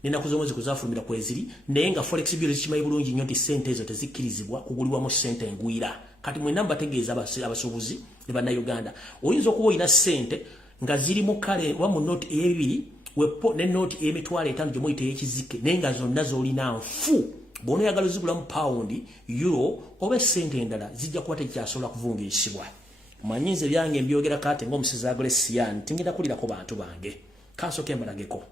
nina kuzomwezi kuzafulumira kweziri naye nga forex bureau zikimanyi bulungi nnyo nti sente ezo tezikkirizibwa kugulibwamu sente ngwira. Kati mwenna mbategeeza abasuubuzi ne banna Uganda oyinza okuba olina sente nga ziri mu kale wa mu note ebiri wepo ne note emitwale 5 gye muyite ekizike nenga zonna zolina nfu bono yagala zigula mu pound euro oba sente endala zijja kuba tekyasobola kuvungiisibwa manyinze byange mbyogera kate ng'omusiza agole siyani tingenda kulirako bantu bange kansoke mbalageko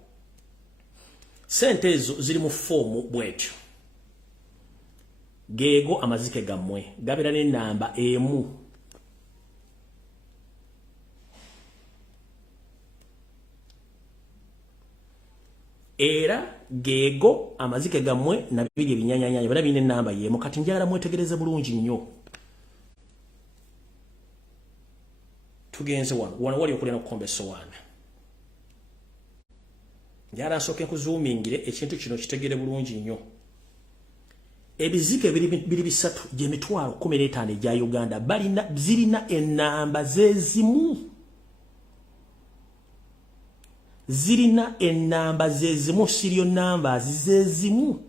sente ezo ziri mu fomu bwetyo geego amazike gammwe gabera n'ennamba emu era geego amazike gammwe na bibiri ebinyanyanya bala bine namba yemu kati njagala mwetegereze bulungi nnyo tugenze wano wali okulina okukombeso wana njagala nsooke kuzuumingire ekintu kino kitegere bulungi nnyo ebizike biri bisatu gy'emitwalo 15 egya Uganda zirina ennamba zezimu zirina ennamba zezimu serial numbers zezimu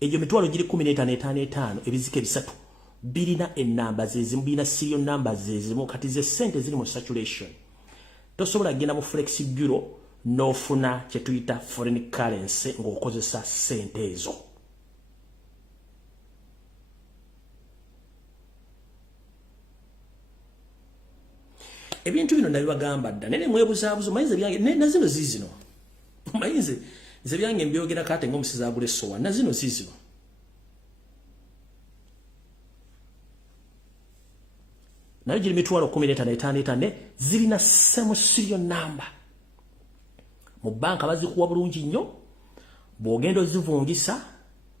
egyo mitwalo giri 15 ebizike bisatu birina ennamba zezimu birina serial numbers zezimu kati ze sente ziri mu saturation tosobola genda mu flex bureau n'ofuna kye tuyita foreign currency ng'okozesa sente ezo ebintu bino nabibagamba dda nene mwebuzaabuzo mayinze byange na zino zizino mayinze ze byange mbyogera kate ng'omusiza agula essowa na zino zizino nayo giri mitwalo 15 zirina same serial number mu banka bazikuwa bulungi nnyo bw'ogenda ozivungisa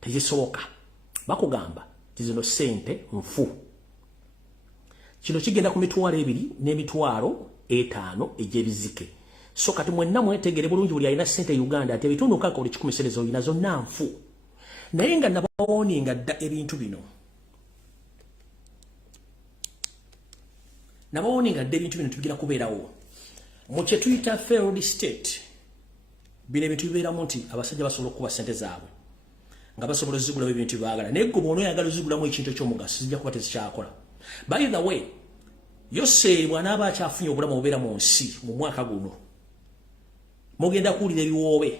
tezisoboka bakugamba tizino sente nfu kino kigenda ku mitwalo 2 n'emitwalo 5 egy'ebizike so kati mwenna mwetegere bulungi buli alina sente Uganda ati ebitundu nkaka buli 10 olina zonna nfu naye nga nabawooninga dda ebintu bino tubigenda kubeerawo mu kye tuyita failed state bino ebintu bibeeramu nti abasajja basobola okukuba sente zaabwe nga basobola ozigulamu ebintu baagala naye gwe bw'ono oyagala ozigulamu ekintu eky'omugaso zijja kuba tezikyakola. By the way, Yoseri bw'anaaba akyafunye obulamu obubeera mu nsi mu mwaka guno mugenda kuwulira ebiwoobe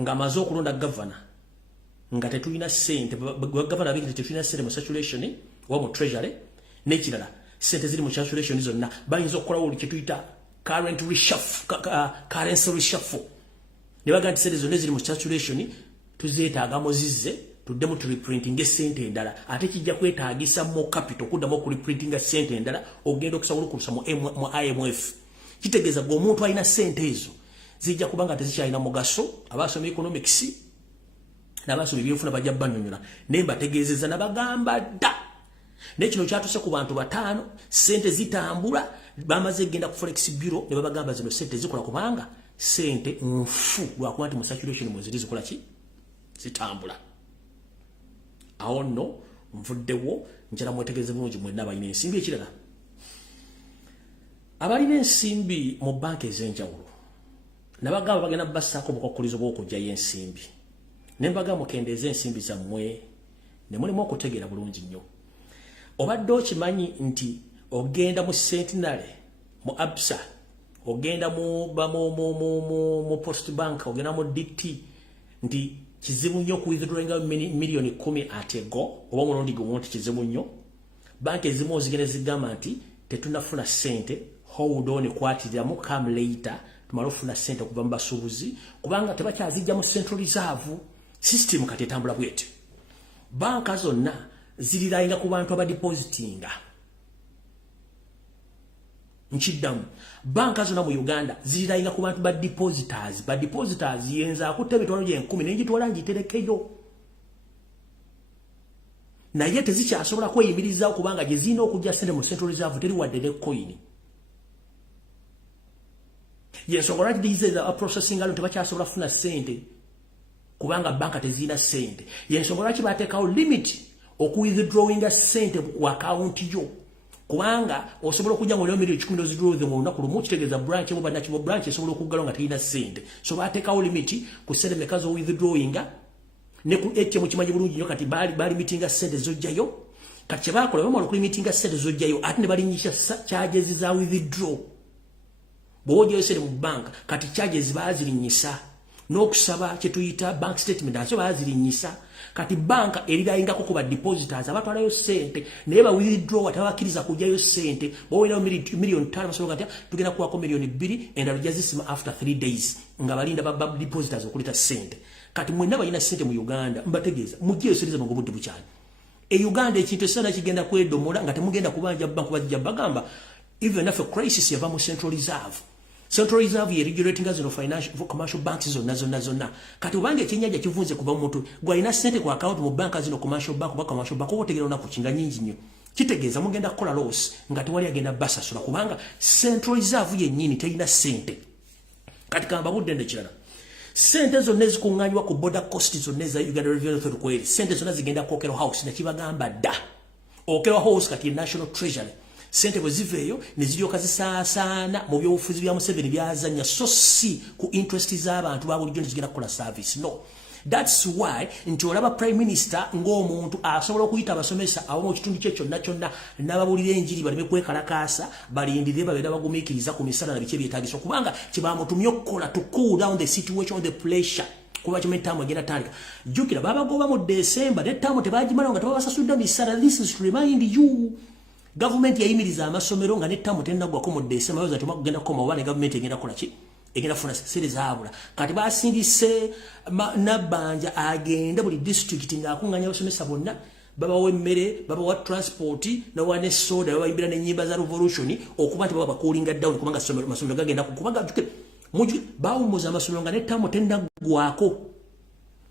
ng'amaze okulonda gavana nga tetulina sente gavana abiri tetulina sente mu saturation oba mu treasury n'ekirala sente ziri mu saturation zonna bayinza okukolawo buli kye tuyita currency reshuffle ne baga nti sente zonna ziri mu saturation tuzeetaagamu zizze tuddemu tu reprinting sente endala ate kijja kwetaagisa mu capital kuddamu oku reprinting sente endala ogenda okusobola okulusa mu IMF kitegeeza gwe omuntu alina sente ezo zijja kubanga tezikyalina mugaso abaasoma economics n'abaasoma ebyefuna bajja banyonyola naye mbategeezezza nabagamba dda n'ekino kyatuse ku bantu 5 sente zitambula bamaze genda ku forex bureau ne babagamba zino sente zikola kubanga sente nfu lwakuba nti mu saturation mwe ziri zikola ki zitambula awo nno nvuddewo njala mwetegereze bulungi mwenna abalina ensimbi ekirala abalina ensimbi mu banka ez'enjawulo nabagamba bagenda bassaako obukwakkulizo bw'okugyayo ensimbi ne mbagamba mukendeeza ensimbi zammwe ne mulimu okutegeera bulungi nnyo obadde okimanyi nti ogenda mu Centenary mu Absa ogenda mu Post Bank ogenda mu DT nti kizibu nnyo kuwithdrawinga miliyoni 10 atego oba mulundi gumu nti kizibu nnyo banka ezimu ozigenda zigamba nti tetunafuna sente hold on kwatiramu come later tumala ofuna sente okuva mu basuubuzi kubanga tebakyazijja mu Central Reserve system kati etambula bwete banka zonna zirirayinga ku bantu abadepositinga nchiddamu banka zonna mu Uganda zirirayinga ku bantu badepositors yenza akutte ebitwalo gye 10 n'egitwala ngiterekeyo naye tezikyasobola kweyimirizawo kubanga gye zirina okujja sente mu Central Reserve teri wadde ne coin yensonga lwaki diza processing alo tebakyasobola kufuna sente kubanga banka tezirina sente yensonga lwaki bateekawo limit okuwithdrawinga sente ku account yo kubanga osobola okujja ng'olina miliyoni 10 n'ozidrawinga mu lunaku lumu kitegeeza branch mu banakibo branch esobola okuggalawo nga terina sente so bateekawo limit ku sente meka z'owithdrawinga ne ku ATM kimanyi bulungi nnyo kati bali mitinga sente zojjayo kati kye baakola bamala okulimitinga sente zojjayo ate ne balinyisa charges za withdraw Bojo Yoseri mu bank kati charges bazirinyisa n'okusaba kye tuyita bank statement aso bazirinyisa kati banka erirayingako ku ba depositors abatwalayo sente naye ba withdraw atabakiriza kujjayo sente bowera million 5 masomo kati tugenda kuwako million 2 endalo jazisima after 3 days nga balinda ba depositors okuleta sente kati mwenna balina sente mu Uganda mbategeeza mujje Yoserize mu budde bukyali Uganda ekintu sana kigenda kwedomola nga temugenda kubanja bank bajja bagamba even after crisis yava mu Central Reserve ye regulating as financial commercial banks zonna kati ubange ekinyaja kivunze kuba omuntu gwalina sente ku account mu bank zino commercial bank otegera na kukinga nyingi nnyo kitegeeza mugenda kukola loss nga tewali agenda basasula kubanga Central Reserve yennyini terina sente kati kamba budde ndekirala sente zonna ezikunganywa ku border costs zonna za Uganda Revenue Authority kweri sente zonna zigenda ku Okero House nakibagamba dda Okero House kati National Treasury sente bweziveeyo neziryoka zisaasana mu byobufuzi bya Museveni byazanya so si ku interest z'abantu babulijjo nezigenda kukola service no that's why nti olaba prime minister ng'omuntu asobola okuyita abasomesa abamu kitundu kye kyonna n'ababulira enjiri baleme kwekalakaasa balindire babeera bagumiikiriza ku misala na biki ebyetaagisa kubanga kyebamutumye okukola to cool down the situation the pressure kuba kimwe ttamu egenda tandika jjukira babagoba mu December ne ttamu tebagimala nga tebabasasudde misala this is to remind you government yayimiriza amasomero nga netamu tennagwako mu December yoza temagenda koma obane government egenda kola ki egenda funa sere zaabula kati basindise nabanja agenda buli district nga akunganya abasomesa bonna babawa emmere babawa transport nawa ne soda babayimbira n'ennyimba za revolution okuba nti baba bakulinga down kubanga amasomero gagenda kubanga bawumuza amasomero nga netamu tennagwako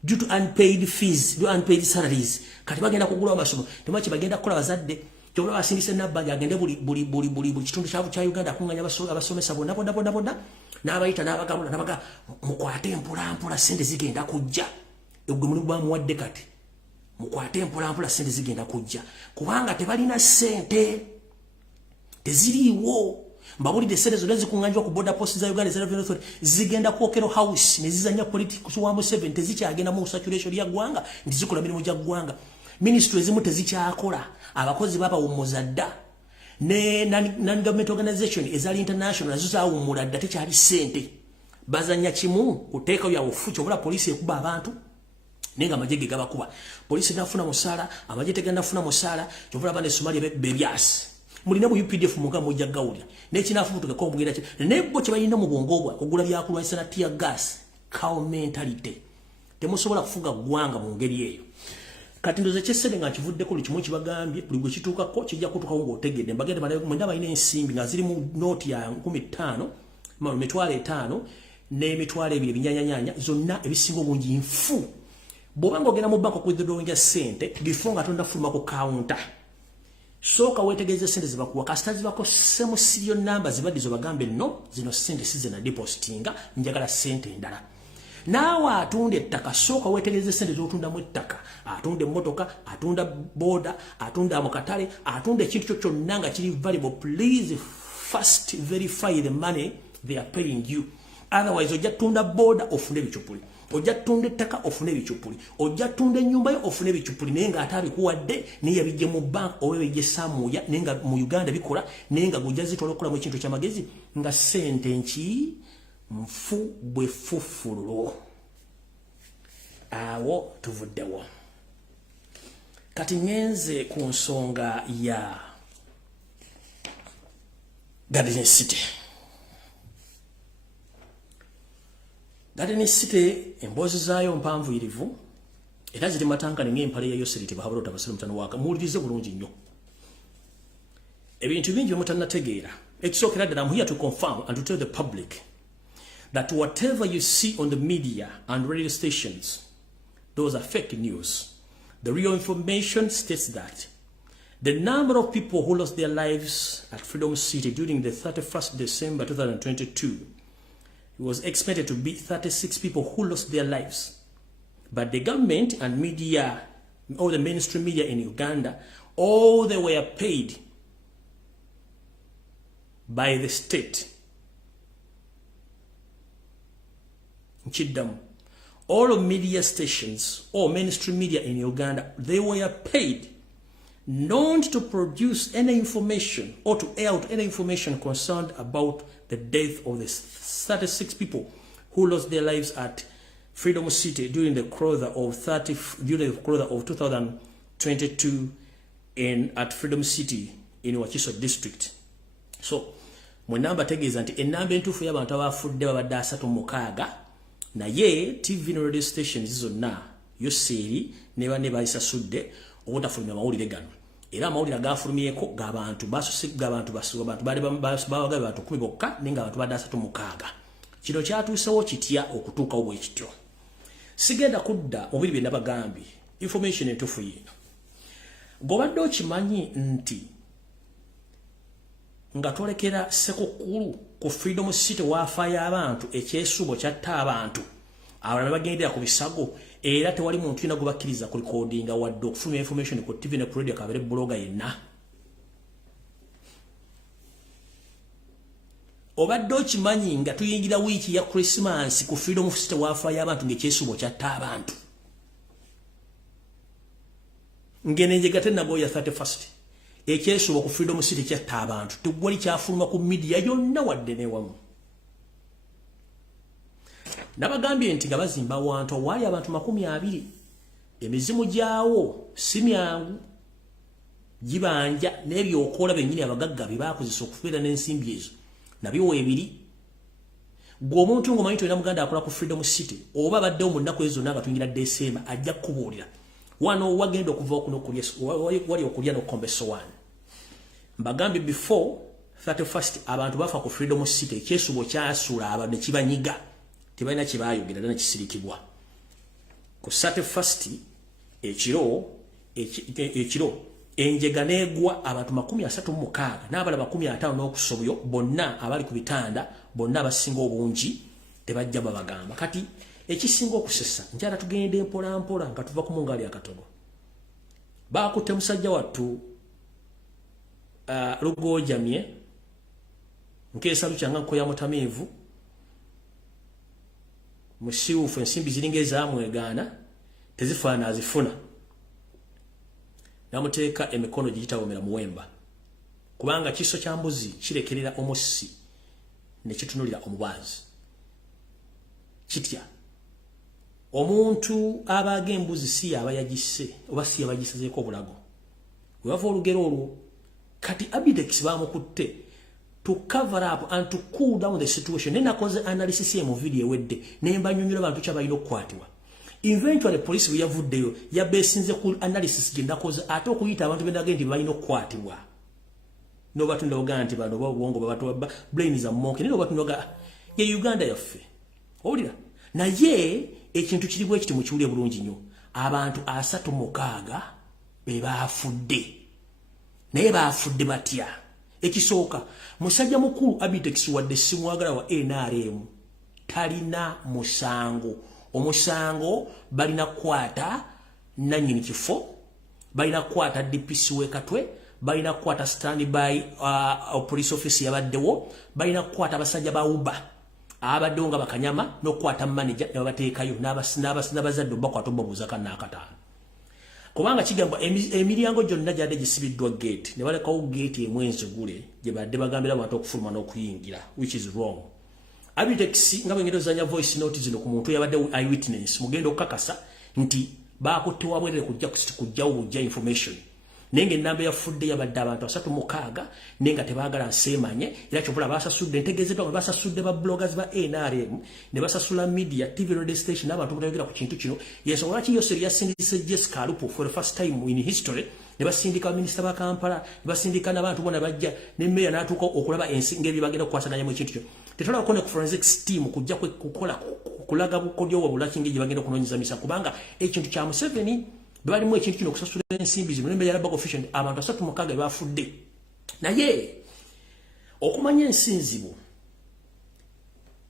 due to unpaid fees due unpaid salaries kati bagenda kugula amasomero temachi bagenda kukola bazadde Jola wasindise nabanja agende buli kitundu kya Uganda akunganya abasomesa bonna n'abayita n'abagabula n'abaga mukwate mpola sente zigenda kujja egwe muli gwa muwadde kati mukwate mpola sente zigenda kujja kubanga tebalina sente teziriiwo mbabulidde sente zonna zikunganjwa ku border posts za Uganda Revenue Authority zigenda ku Okero House ne zizanya politics wa Museveni tezikyagenda mu saturation ya ggwanga ndizikola mirimu gya ggwanga ministry ezimu tezikyakola abakozi baba umuza dda ne non-government organization ezali international nazo zawumula dda tekyali sente bazanya kimu kuteeka ya ofucho bula polisi ekuba abantu nenga amajege gabakuba polisi nafuna musala amajete ganda nafuna musala kyovula bane Somalia bebyas mulina mu UPDF muga mujja gawulya n'ekinafu mutugako omugenda ki nebo kibayinda mu bwongobwa kugula byakulwanyisa na tear gas cow mentality temusobola kufuga gwanga mu ngeri eyo kati ndoze kyesede nga kivudde ko likimu kibagambye buli gwe kituuka ko kijja kutuka ngo otegedde mbagende mwenda balina ensimbi nga ziri mu noti ya 15 malu mitwale 5 ne mitwale 2 binyanyanya zonna ebisingo bungi nfu bobanga ogenda mu banko kwidodonja sente before nga tonda fuluma ku counter soka wetegeze sente zibakuwa kasitazi bako semu serial number zibadizo bagambe no zino sente sizena depositinga njagala sente endala nawa atunde ettaka soka wetegeze sente zotunda mu ettaka atunde motoka atunda boda atunda amukatale atunde ekintu kyonna nga kiri valuable please first verify the money they are paying you otherwise ojja tunda boda ofune bichupuli ojja tunda ettaka ofune bichupuli ojja tunda ennyumba yo ofune bichupuli naye nga atabi kuwadde niye bijje mu bank owewe je samuya nenga mu Uganda bikola nenga gujja zitolokola mu kintu kyamagezi nga sente nchi mfu bwe fufululo awo tuvuddewo kati ngenze ku nsonga ya Garden City embozi zaayo mpanvuyirivu era ziri matankane ng'empale ya Yoseri tebahabalota basale mutano waka muwulirize bulungi nnyo ebintu bingi byemutannategeera ekisookera ddala I'm here to confirm and to tell the public that whatever you see on the media and radio stations, those are fake news. The real information states that the number of people who lost their lives at Freedom City during the 31st December 2022 was expected to be 36 people who lost their lives. But the government and media, all the mainstream media in Uganda, all they were paid by the state. All of media stations, all mainstream media in Uganda, they were paid not to produce any information or to air out any information concerned about the death of the 36 people who lost their lives at Freedom City during the quarter of 2022 at Freedom City in Wakiso district. So, mwenamba tegeza nti enamba entufu y'abantu abafudde babadde 36 naye TV and radio stations zonna Yoseri ne banne bayisasudde obutafulumya amawulire gano. Era amawulire agafulumyeko g'abantu basusiga abantu bali babagabe abantu 10 bokka nenga abantu badde 36. Kino kyatuusewo kitya okutuukawo bwe kityo. Sigenda kudda mubiri bye nabagambye information entufu yino. Gobadde okimanyi nti nga twolekera sekukulu ku Freedom City wafaayo abantu ekyesubo kyatta abantu abalala bagendera ku bisago era tewali muntu yina gubakkiriza ku recording wadde okufuna information ku TV ne ku radio kabere blogger yenna. Obadde okimanyi nga tuyingira wiiki ya Christmas ku Freedom City wafaayo abantu ng'ekyesubo kyatta abantu ngenenjega tenagoya 31st ekyesubo ku Freedom City kyatta abantu tegwali kyafuluma ku media yonna wadde newamu. Nabagambye nti nga bazimba wantu wali abantu 20 emizimu gyawo si myangu gibanja n'ebyokola bennyini abagagga bye bakozesa okubeera n'ensimbi ezo nabiwo ebiri. Gwe omuntu ng'omanyi tolina muganda akola ku Freedom City oba baddewo mu nnaku ezo nga tuyingira December ajja kukubuulira wano wagenda okuva okuno wali okulya n'okukomba essowaani. Mbagambye before 31st abantu bafa ku Freedom City ekyesubo kyasula abantu ne kibanyiga tebalina kye baayogera ddala nekisirikibwa. Ku 31st ekiro enjega neegwa abantu 36 n'abalala 50 n'okusobyo bonna abali ku bitanda bonna abasinga obungi tebajja babagamba. Kati ekisinga okusesa njala tugende mpola mpola nga tuva ku mungali akatono. Bakutte musajja wattu Lugojamye nkeesa lukyanga nkoya mutamivu musiufu ensimbi ziringa ezamwegaana tezifaana azifuna namuteeka emikono giyitawomera muwemba kubanga kiso kya mbuzi kirekerera omusi ne kitunulira omubaazi kitya omuntu abaga embuzi si yaba yagisse oba si yaba yagisezeeko obulago webava olugero olwo. Kati Abidex bamukutte to cover up and to cool down the situation. Nena koze analysis mu video ewedde nemba nyunyula abantu kyabalina okukwatibwa. Eventually police yavuddeyo yabesinze ku analysis genda koze ate okuyita abantu bendagendi balina okukwatibwa. No batunda oganti bano babongo babatu brain za monke nino batundoga ye Uganda yaffe. Owulira naye ekintu kiri bwe kiti mu kiwulye bulungi nnyo abantu 36 be bafudde naye bafudde batya. Ekisooka musajja mukulu Abitex wadde simwagala wa NRM talina musango. Omusango balina kwata nanyini kifo balina kwata DPC wekatwe balina kwata standby police office yabaddewo balina kwata basajja ba Uba abadonga bakanyama nokwata manager yabateekayo n'abazadde bakwata obubuza kanakataano. Kubanga kigamba emilyango gyonna gyadde gisibiddwa gate ne balekawo gate emwenzi gule gye badde bagambira abantu okufuluma n'okuyingira which is wrong. Abitex nga bwengendo zanya voice note zino ku muntu yabadde eyewitness mugendo okukakasa nti bakutte wabwerere kujja obujja information nenge namba yafudde yabadde abantu 36 nenga tebaagala nsemanye era kyovula basasudde ntegezeddwa basasudde ba bloggers ba NRM ne basasula media TV radio station abantu butayogera ku kintu kino yeso lwaki Yoseri yasindise Jessica Alupo for the first time in history ne basindika minister ba Kampala ne basindika n'abantu bona bajja ne meya n'atuuka okulaba ensinga ebibagenda okukwasaganya mu kintu kino. Tetwala okone ku forensics team kujja kukola kulaga bukodyo wabulaki ng'egye bagenda okunoonyeza misa kubanga ekintu kya Museveni bali mu ekintu kino okusasula ensimbi zino nembe yalaba official abantu 36 bafudde. Naye okumanya ensinzibu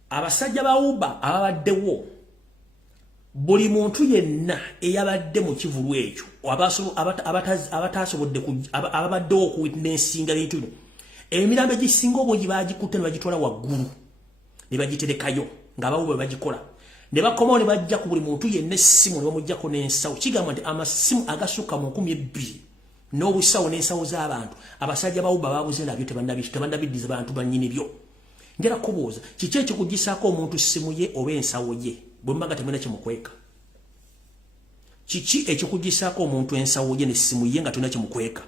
abasajja ba Uba ababaddewo buli muntu yenna eyabadde mu kivulu ekyo abatasobodde ababaddewo okuwitnessinga bintu bino emirambo gisinga obungi bagikutte ne bagitwala waggulu ne bagiterekayo nga bawuba bagikola ne bakomawo ne bajja ku buli muntu yenna essimu ne bamuggyako n'ensawo kigamba nti amasimu agasuka mu 12 n'obusawo n'ensawo z'abantu abasajja bawuba babuze nabyo tebannabiddiza bantu bannyini byo ngera kubuuza kiki ekikugisaako omuntu simu ye oba ensawo ye bwe mbaga temwena kimukweka kiki ekikugisaako omuntu ensawo ye n'essimu ye nga tulina kimukweka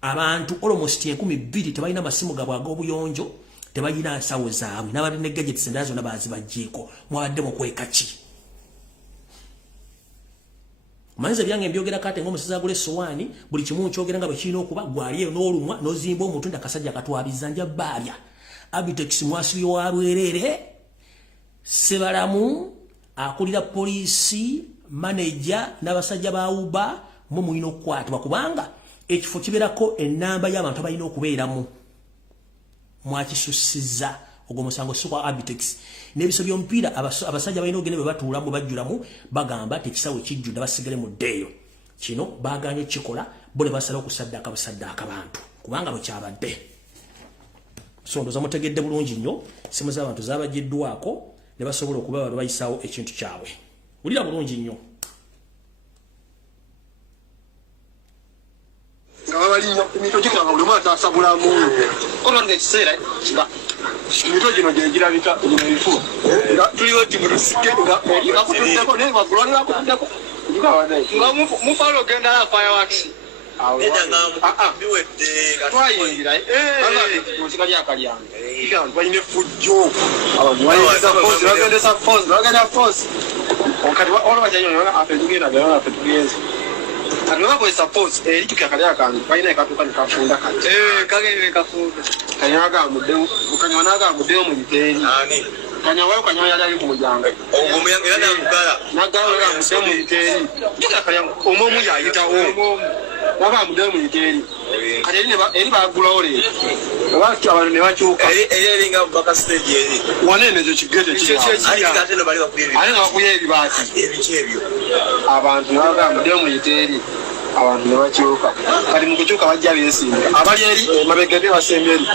abantu almost 2,000 tebalina masimu gabwe ag'obuyonjo tebalina nsawo zaabwe n'abadde ne gadgets endala zonna baazibagjeeko mwabadde mukweka ki manze byange mbyogera kate ng'omusezi agula essowaani buli kimu nkyogera nga bwe kirina okuba gwali eyo n'olumwa n'ozimba omuntu ndi akasajja katwabiza nja baalya Abitex mwasibye wa bwerere Sebalamu akulira poliisi manager n'abasajja ba Uba mu mulina okukwatibwa kubanga ekifo kiberako ennamba y'abantu abalina okubeeramu mwakisusiza ogwo musango si kwa Abitex n'ebiso by'omupiira abasajja balina ogende bwe batuulamu bajjulamu bagamba tekisawo kijjudde basigale mu ddeeyo kino baaganye kikola bo ne basala okusaddaaka basaddaaka bantu kubanga bwe kyabadde so ndoza mutegedde bulungi nnyo simu z'abantu zaabaggiddwako ne basobola okuba bayisaawo ekintu kyabwe wulira bulungi nnyo nga babalinya emito gikanga buli mwaka asabulamu olwanga ekiseera kiba emito gino gyegirabika ebifu nga tuliwo timulusike nga akutuddeko naye bagulwani bakutuddeko nga mufalo ogenda na fireworks twayingira mukika lyakalyange balina effujjo bagendesa fosi bagenda fosi kati olwakyayo afe tugenda afe tugenze kati bakozesa fosi eri tukyakala kange balina ekatuka nekafunda kati kagende nekafunda kanyawanagambuddeyo mu biteeri kanyawayo kanyawa yali ali ku mujanga nagambuddeyo mu biteeri omwomu yayitawo nagambuddeyo mu biteeri kati eri bagulawo leero abantu ne bakyuka eringa bakasiteegi eri wanene ekyo kigete ate nga bakuya ebibaati abantu nabagambuddeyo mu biteeri abantu ne bakyuka kati mu kukyuka bajja beesimba abali eri mabega ne basembye eri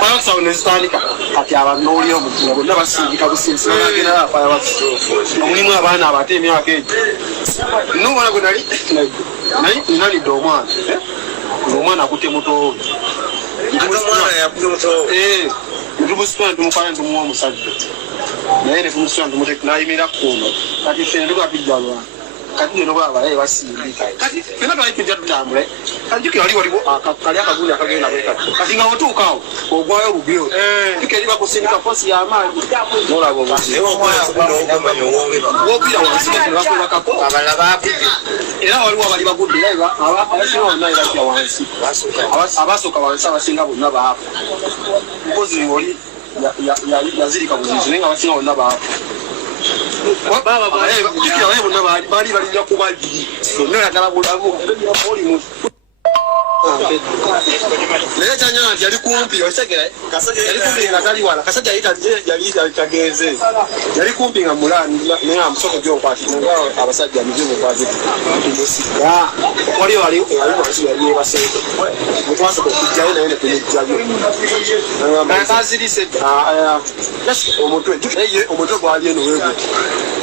bayokusawo ne zitandika kati abantu n'oliyo omutima bonna basindika businzi bagenda omulimu abaana abato emyaka egyo nobona gwe naye nalidde omwana akutte mutowe netumusitula ntumukwala ntumuwa omusajja naye netumusitula nayimira kuno kati fene tukatujja lwana kati neno baba basindika kati fena twalitujja tutambule kati juki waliwo kali akagundi akagenda kati nga otuukawo ogwayo olugero tukeri bakusindika fosi y'amaanyi nolaba wobira wansibakulakako abalala baapige era waliwo abali bagudde abasinga bonna erakya wansi abasooka wansi abasinga bonna baafa mpozi oli yazirika buzizi naye nga abasinga bonna baafa bali balina kuba biri nayagala bulamu olimu naye kyanyana nti yali kumpi yali kumpi nga tali wala kasajja yali tagenze yali kumpi nga mulani naye amusoko gyonkwatira abasajja mizibu kwatira tumusiga wali wansi yali ebasente mutwasoka okujjayo naye netumujjayo kazirise omutwe gwali eno weguti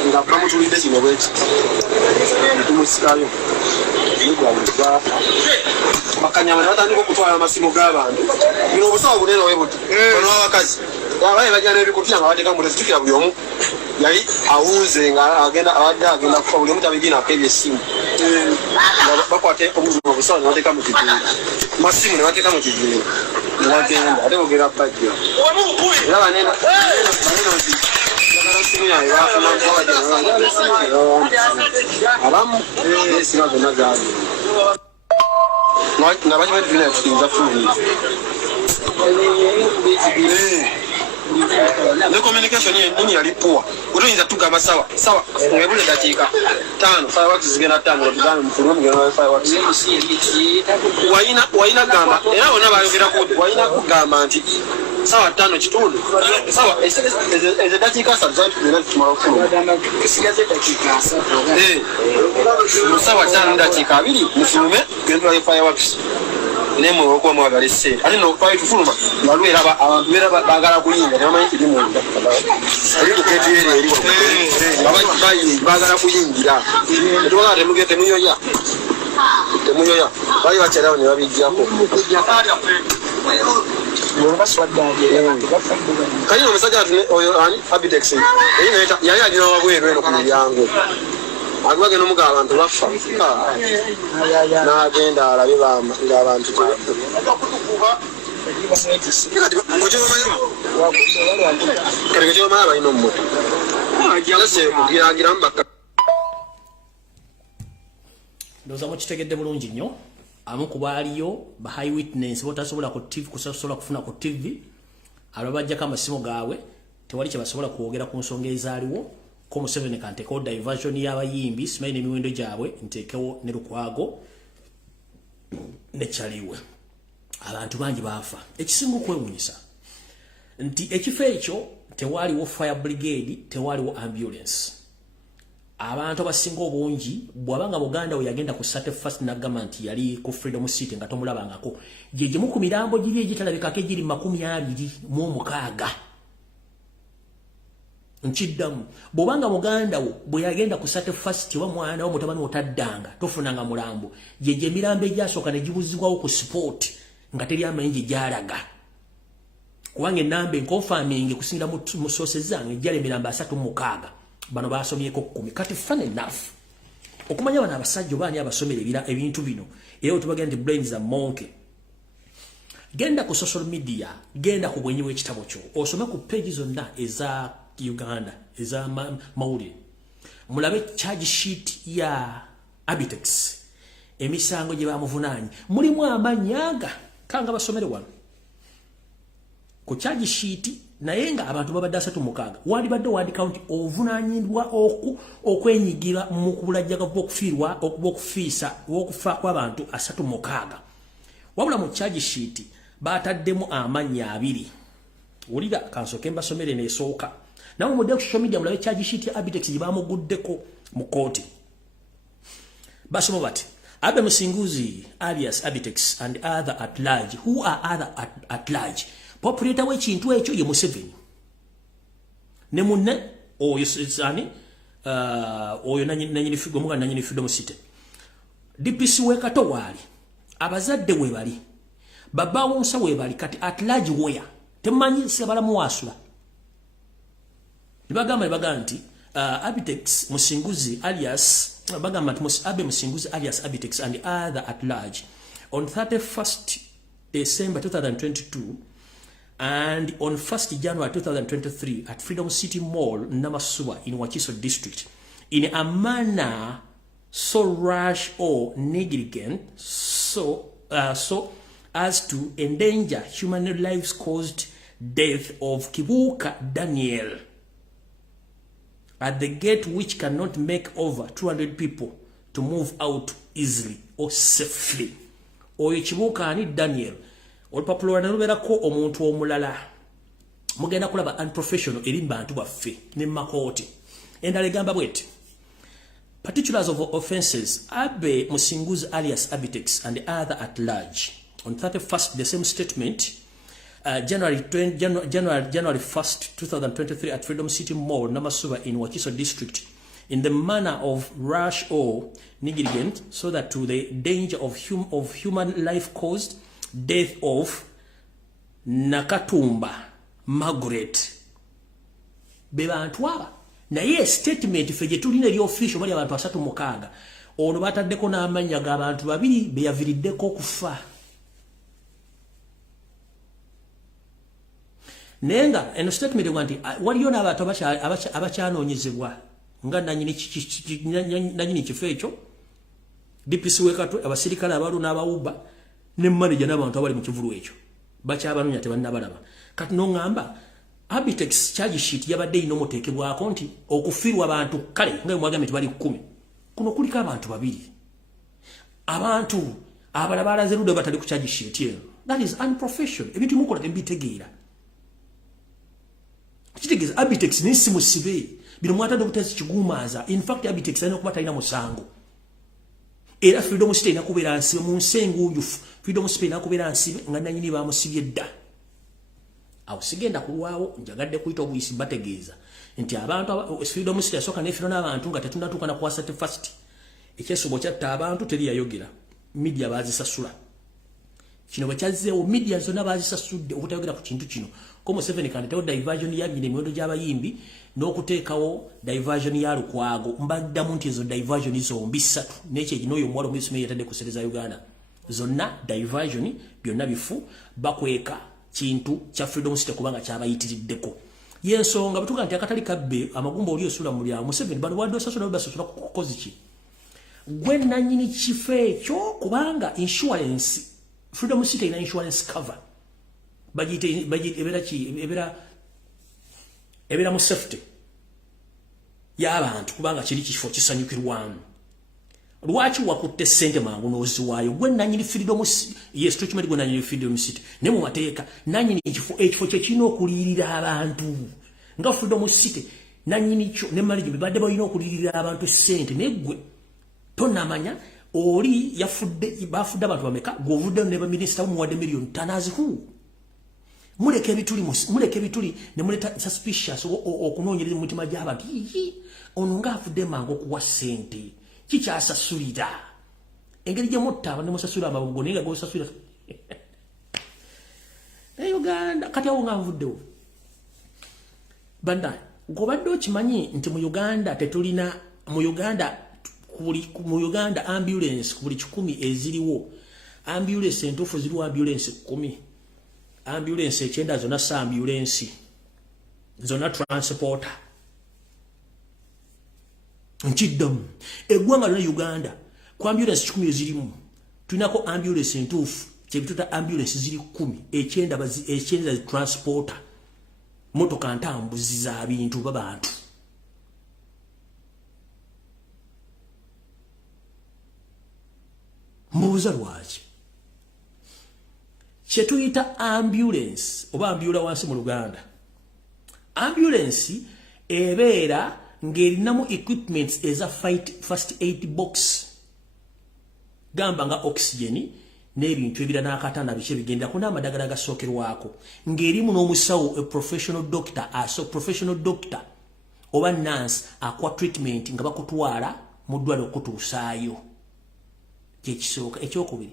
nga bamutulidde kino bweki tumusikayo bakanyama batandika okutwala amasimu g'abantu bino obusawo bunene webuti ono wabakazi abaye bajja n'ebikutiya nga bateeka mutezi tukira buli omu yali awunze nga abadde agenda kufa buli omu tabiginako ebyessimu bakwata obusawo ne bateeka mu kijiira masimu ne bateeka mu kijiira ne bagenda ate bogera bajja era banene simu yawe abamu esiba zonna zaali nga baki batulina kusinza funi ne communication yenini yali poa otoyinza tugamba sawa ngebule dakiika 5 fireworks zigenda 5 otugambe mufulume mugenda fireworks wayina gamba era bonna bayogerako wayina kugamba nti sawa 5 kitundu sawa ezo dakiika 3 tugenda tumala okufuluma sawa 5 dakiika 2 mufulume genda fireworks nemo okuba mwagala essente ate nokufaayo tufuluma nga lweraba abantu beera baagala kuyinga tebamanyi kiri munda ali kukeetuyeera eri baagala kuyingira etubagala temugende temuyoya temuyoya bali bakyalawo ne babijjako kali omusajja oyo ani Abitex yali alina wabweru eno ku mulyango agwage n'omuga abantu bafa n'agenda alabe ng'abantu kati balina omumoto kugiragira mbaka ndoza mukitegedde bulungi nnyo amu ku baaliyo ba high witness botasobola ku TV kusobola kufuna ku TV alabajjako amasimu gaabwe tewali kye basobola kwogera ku nsonga ezaaliwo ko Museveni kanteekawo diversion y'abayimbi simanyi n'emiwendo gyabwe nteekewo ne Lukwago ne Kyaliwe abantu bangi baafa ekisinga okwewuunyisa nti ekifo ekyo tewaliwo fire brigade tewaliwo ambulance abantu abasinga obungi bwabanga Buganda we yagenda ku 31st na government yali ku Freedom City nga tomulabangako jeje mu ku mirambo giri egitalabikako egiri 26 nchiddamu bwabanga Buganda bwe yagenda ku 31st wa mwana wo mutabani otaddanga tofunanga mulambo jeje mirambo egyasooka ne gibuzibwawo ku sport nga teri amayinji gyalaga kuwange nambe confirming kusingira mu sources zange jale mirambo 36 bano basomyeko 10 kati fun enough okumanya bana abasajja bani abasomera ebintu bino era otubagenda brains za monkey genda ku social media genda ku bwenyi w'ekitabo kyo osome ku pages zonna eza Uganda eza mawulire mulabe charge sheet ya Abitex emisango gye bamuvunaanyi mulimu amanyanga kanga basomere wano ku charge sheet naye nga abantu babadde 36 wali badde wandi count ovunaanyizibwa okwenyigira mu kubulajjaga bw'okufiisa okufa kw'abantu 36 wabula mu charge sheet bataddemu amannya 2 ulira kansooke mbasomere n'esooka nawe mu social media mulabe charge sheet ya Abitex gye bamuguddeko mu kooti basoma bati Abe Musinguzi alias Abitex and other at large. Who are other at large? Populator w'ekintu ekyo ye Museveni. Ne munne oyo sani oyo nanyini figo muga nanyini Freedom City. DPC wekato wali. Abazadde we bali. Baba wonsa we bali kati at large where? Temanyi sebala muwasula. Nibagamba nti Abitex Musinguzi alias Abe Musinguzi alias Abitex and other at large on 31st December 2022 and on 1st January 2023 at Freedom City Mall, Namaswa in Wakiso District in a manner so rash or negligent so as to endanger human lives caused death of Kibuka Daniel at the gate which cannot make over 200 people to move out easily or safely. Oyo Kibuka ani Daniel. Olupapula naluberako omuntu omulala. Mugenda kulaba unprofessional eri bantu baffe ne makooti. Endala egamba bweti. Particulars of offenses. Abe Musinguzi alias Abitex and other at large. On 31st, the same statement. January 1st, 2023 at Freedom City Mall, Namasuba in Wakiso District, in the manner of rash or negligent, so that to the danger of human life caused death of Nakatumba Margaret. Bebantu aba naye statement feje tulina eri official bali abantu 36 ono bataddeko n'amanya g'abantu babiri beyaviriddeko okufa. Nenga eno statement wanti waliyo n'abantu abakyanoonyezebwa nga nanyini kifo ekyo DPC wekato abasirikale abalu n'abawuba ne manager n'abantu abali mu kivulu ekyo bakyabanoonya tebannabalaba kati n'oŋŋamba Abitex charge sheet yabadde ino muteekebwako nti okufiirwa abantu kale nga mwagambye tebali 10 kuno kuliko abantu babiri abantu abalala balaze ludo batali ku charge sheet eno. That is unprofessional. Ebintu mukola tembitegeera. Kitegeza Abitex nisi musibe bino mwata Dr. Kigumaza. In fact Abitex alina kuba talina musango. Era Freedom City nakubera nsibe mu nsengo ujufu. Freedom City nakubera nsibe nga nanyini bamusibye dda. Awo sigenda kulwawo njagadde kuyita obuyisi bategeeza nti abantu Freedom City yasoka ne fino n'abantu nga tetunatuuka na kwa 31st ekyesobo kyatta abantu teri yayogera media bazisasula kino bachazzeewo media zonna bazisasudde obutayogera ku kintu kino ko Museveni kandetewo diversion ya nyine emiwendo gy'abayimbi n'okuteekawo diversion ya Lukwago mbaddamu nti ezo diversion zombi ssatu n'ekyo n'oyo omuwala omuyisumye yatadde kusereza Uganda zonna diversion byonna bifu bakweka kintu kya freedom city kubanga kyabayitiriddeko yensonga batuga nti akatali kabbe amagumba oli osula mu lya Museveni bano wadde osasula basasula kukozi ki gwe nanyini kife ekyo kubanga insurance freedom city ina insurance cover budget ebera mu safety y'abantu kubanga kiri kifo kisanyukirwamu lwaki wakutte sente mangu noziwaayo gwe nanyini freedom yes tukimali gwe nanyini freedom city ne mu mateeka nanyini ekifo kye kino okulirira abantu nga freedom city nanyini kyo ne mali bibadde balina okulirira abantu sente negwe tonamanya oli yafudde bafudde abantu bameka govudde ne ba minister muwadde million tanazihu muleke bituli ne muleta suspicious okunoonyereza mutima gy'abantu ono nga afudde mangu okuwa sente kikyasasulira engeri gye mutta abantu musasula amabugo naye nga gosasula Uganda kati awo nga nvuddewo banda gobadde okimanyi nti mu Uganda tetulina mu Uganda ambulance ku buli 10 eziriwo ambulance entuufu ziriwo ambulance 10 ambulance ekyenda zonna sa ambulance zonna transporter nkiddamu eggwanga lyonna Uganda ku ambulance 10 ezirimu tulinako ambulance entuufu kyebituta ambulance ziri 10 ekyenda transporter motoka ntambuzi za bintu babantu mbuuza lwaki kyetuyita ambulance oba ambula wansi mu Luganda ambulance ebeera ng'erinamu equipments eza first aid box gamba nga oxygen n'ebintu ebira n'akatanda biki bigenda kuna amadagala gasookerwako ng'erimu n'omusawo professional doctor oba nurse akwa treatment nga bakutwala mu ddwaliro okutuusaayo kyekisooka ekyokubiri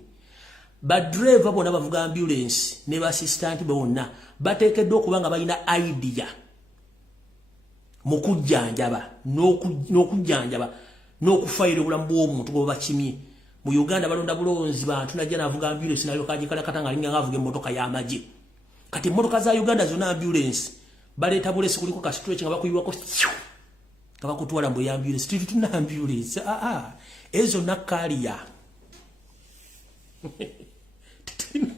badriver bonna bavuga ambulance ne bassistant bonna bateekeddwa okuba nga balina idea mu kujjanjaba n'okujjanjaba n'okufayira obulamu bw'omuntu bwe bakimye mu Uganda balonda bulonzi bantu najja navuga ambulance nayo kajikala katanga linga ngavuga emmotoka y'amagye kati emmotoka za Uganda zonna ambulance baleeta bulesi kuliko ka stretch nga bakuyiwako nga bakutwala mbu ambulance tuna ambulance ezo nakaliya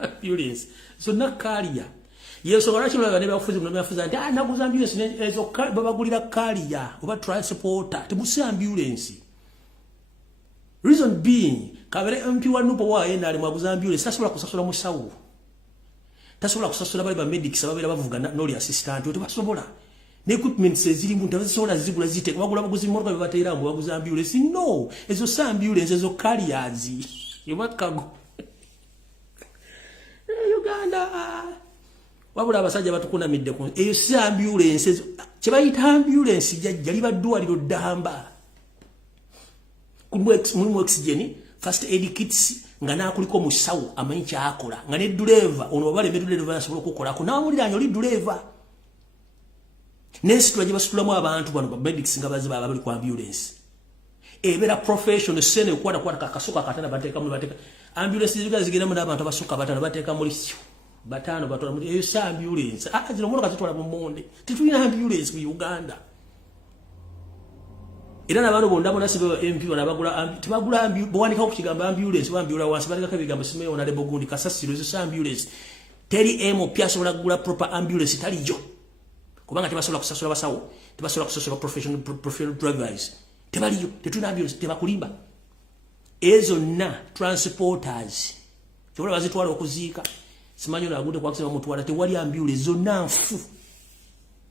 ambulance so nakaliya yeso ngara kimwe bane bafuzi mu bafuza nti naguza ambulance ezo babagulira kaliya oba transporter tibusi ambulance reason being kabere MP wanupo wa yena ali mwaguza ambulance tasobola kusasula musawo tasobola kusasula bali ba medics ababera bavuga noli assistant ote basobola ne equipment seziri muntu abasobola zigula zite bagula baguzi mmotoka bebatera ngo baguza ambulance no ezo sa ambulance ezo kaliyazi yobakago Uganda wabula abasajja batukuna midde ku eyo si ambulance kyebayita ambulance jali baddwaliro ddamba mulimu oxygen first aid kits nga nakuliko musawo amanyi kyakola nga ne driver ono bale driver asobola okukolako nawuliranye oli driver nesitula gye basitulamu abantu bano medics nga baziba bali ku ambulance ebera professional sene kwata kakasoka katana bateka ambulance zigenda mu abantu abasuka batano bateka muri batano batola muri eyo sa ambulance zino motoka zitwala mu monde titulina ambulance mu Uganda era nabano bonda bona sibe MP banabagula tibagula bwanika okugamba ambulance bambula wansi baleka kabigamba simeyo na lebo gundi kasasiro zo ambulance teri emo piasobola kugula proper ambulance talijo kubanga tebasobola kusasula basawo tebasobola kusasula professional drivers tebaliyo tetuna ambulance tebakulimba ezo na transporters kyobola bazitwala okuziika simanyo na agude kwa kusema mutwala tewali ambulance zonna nfu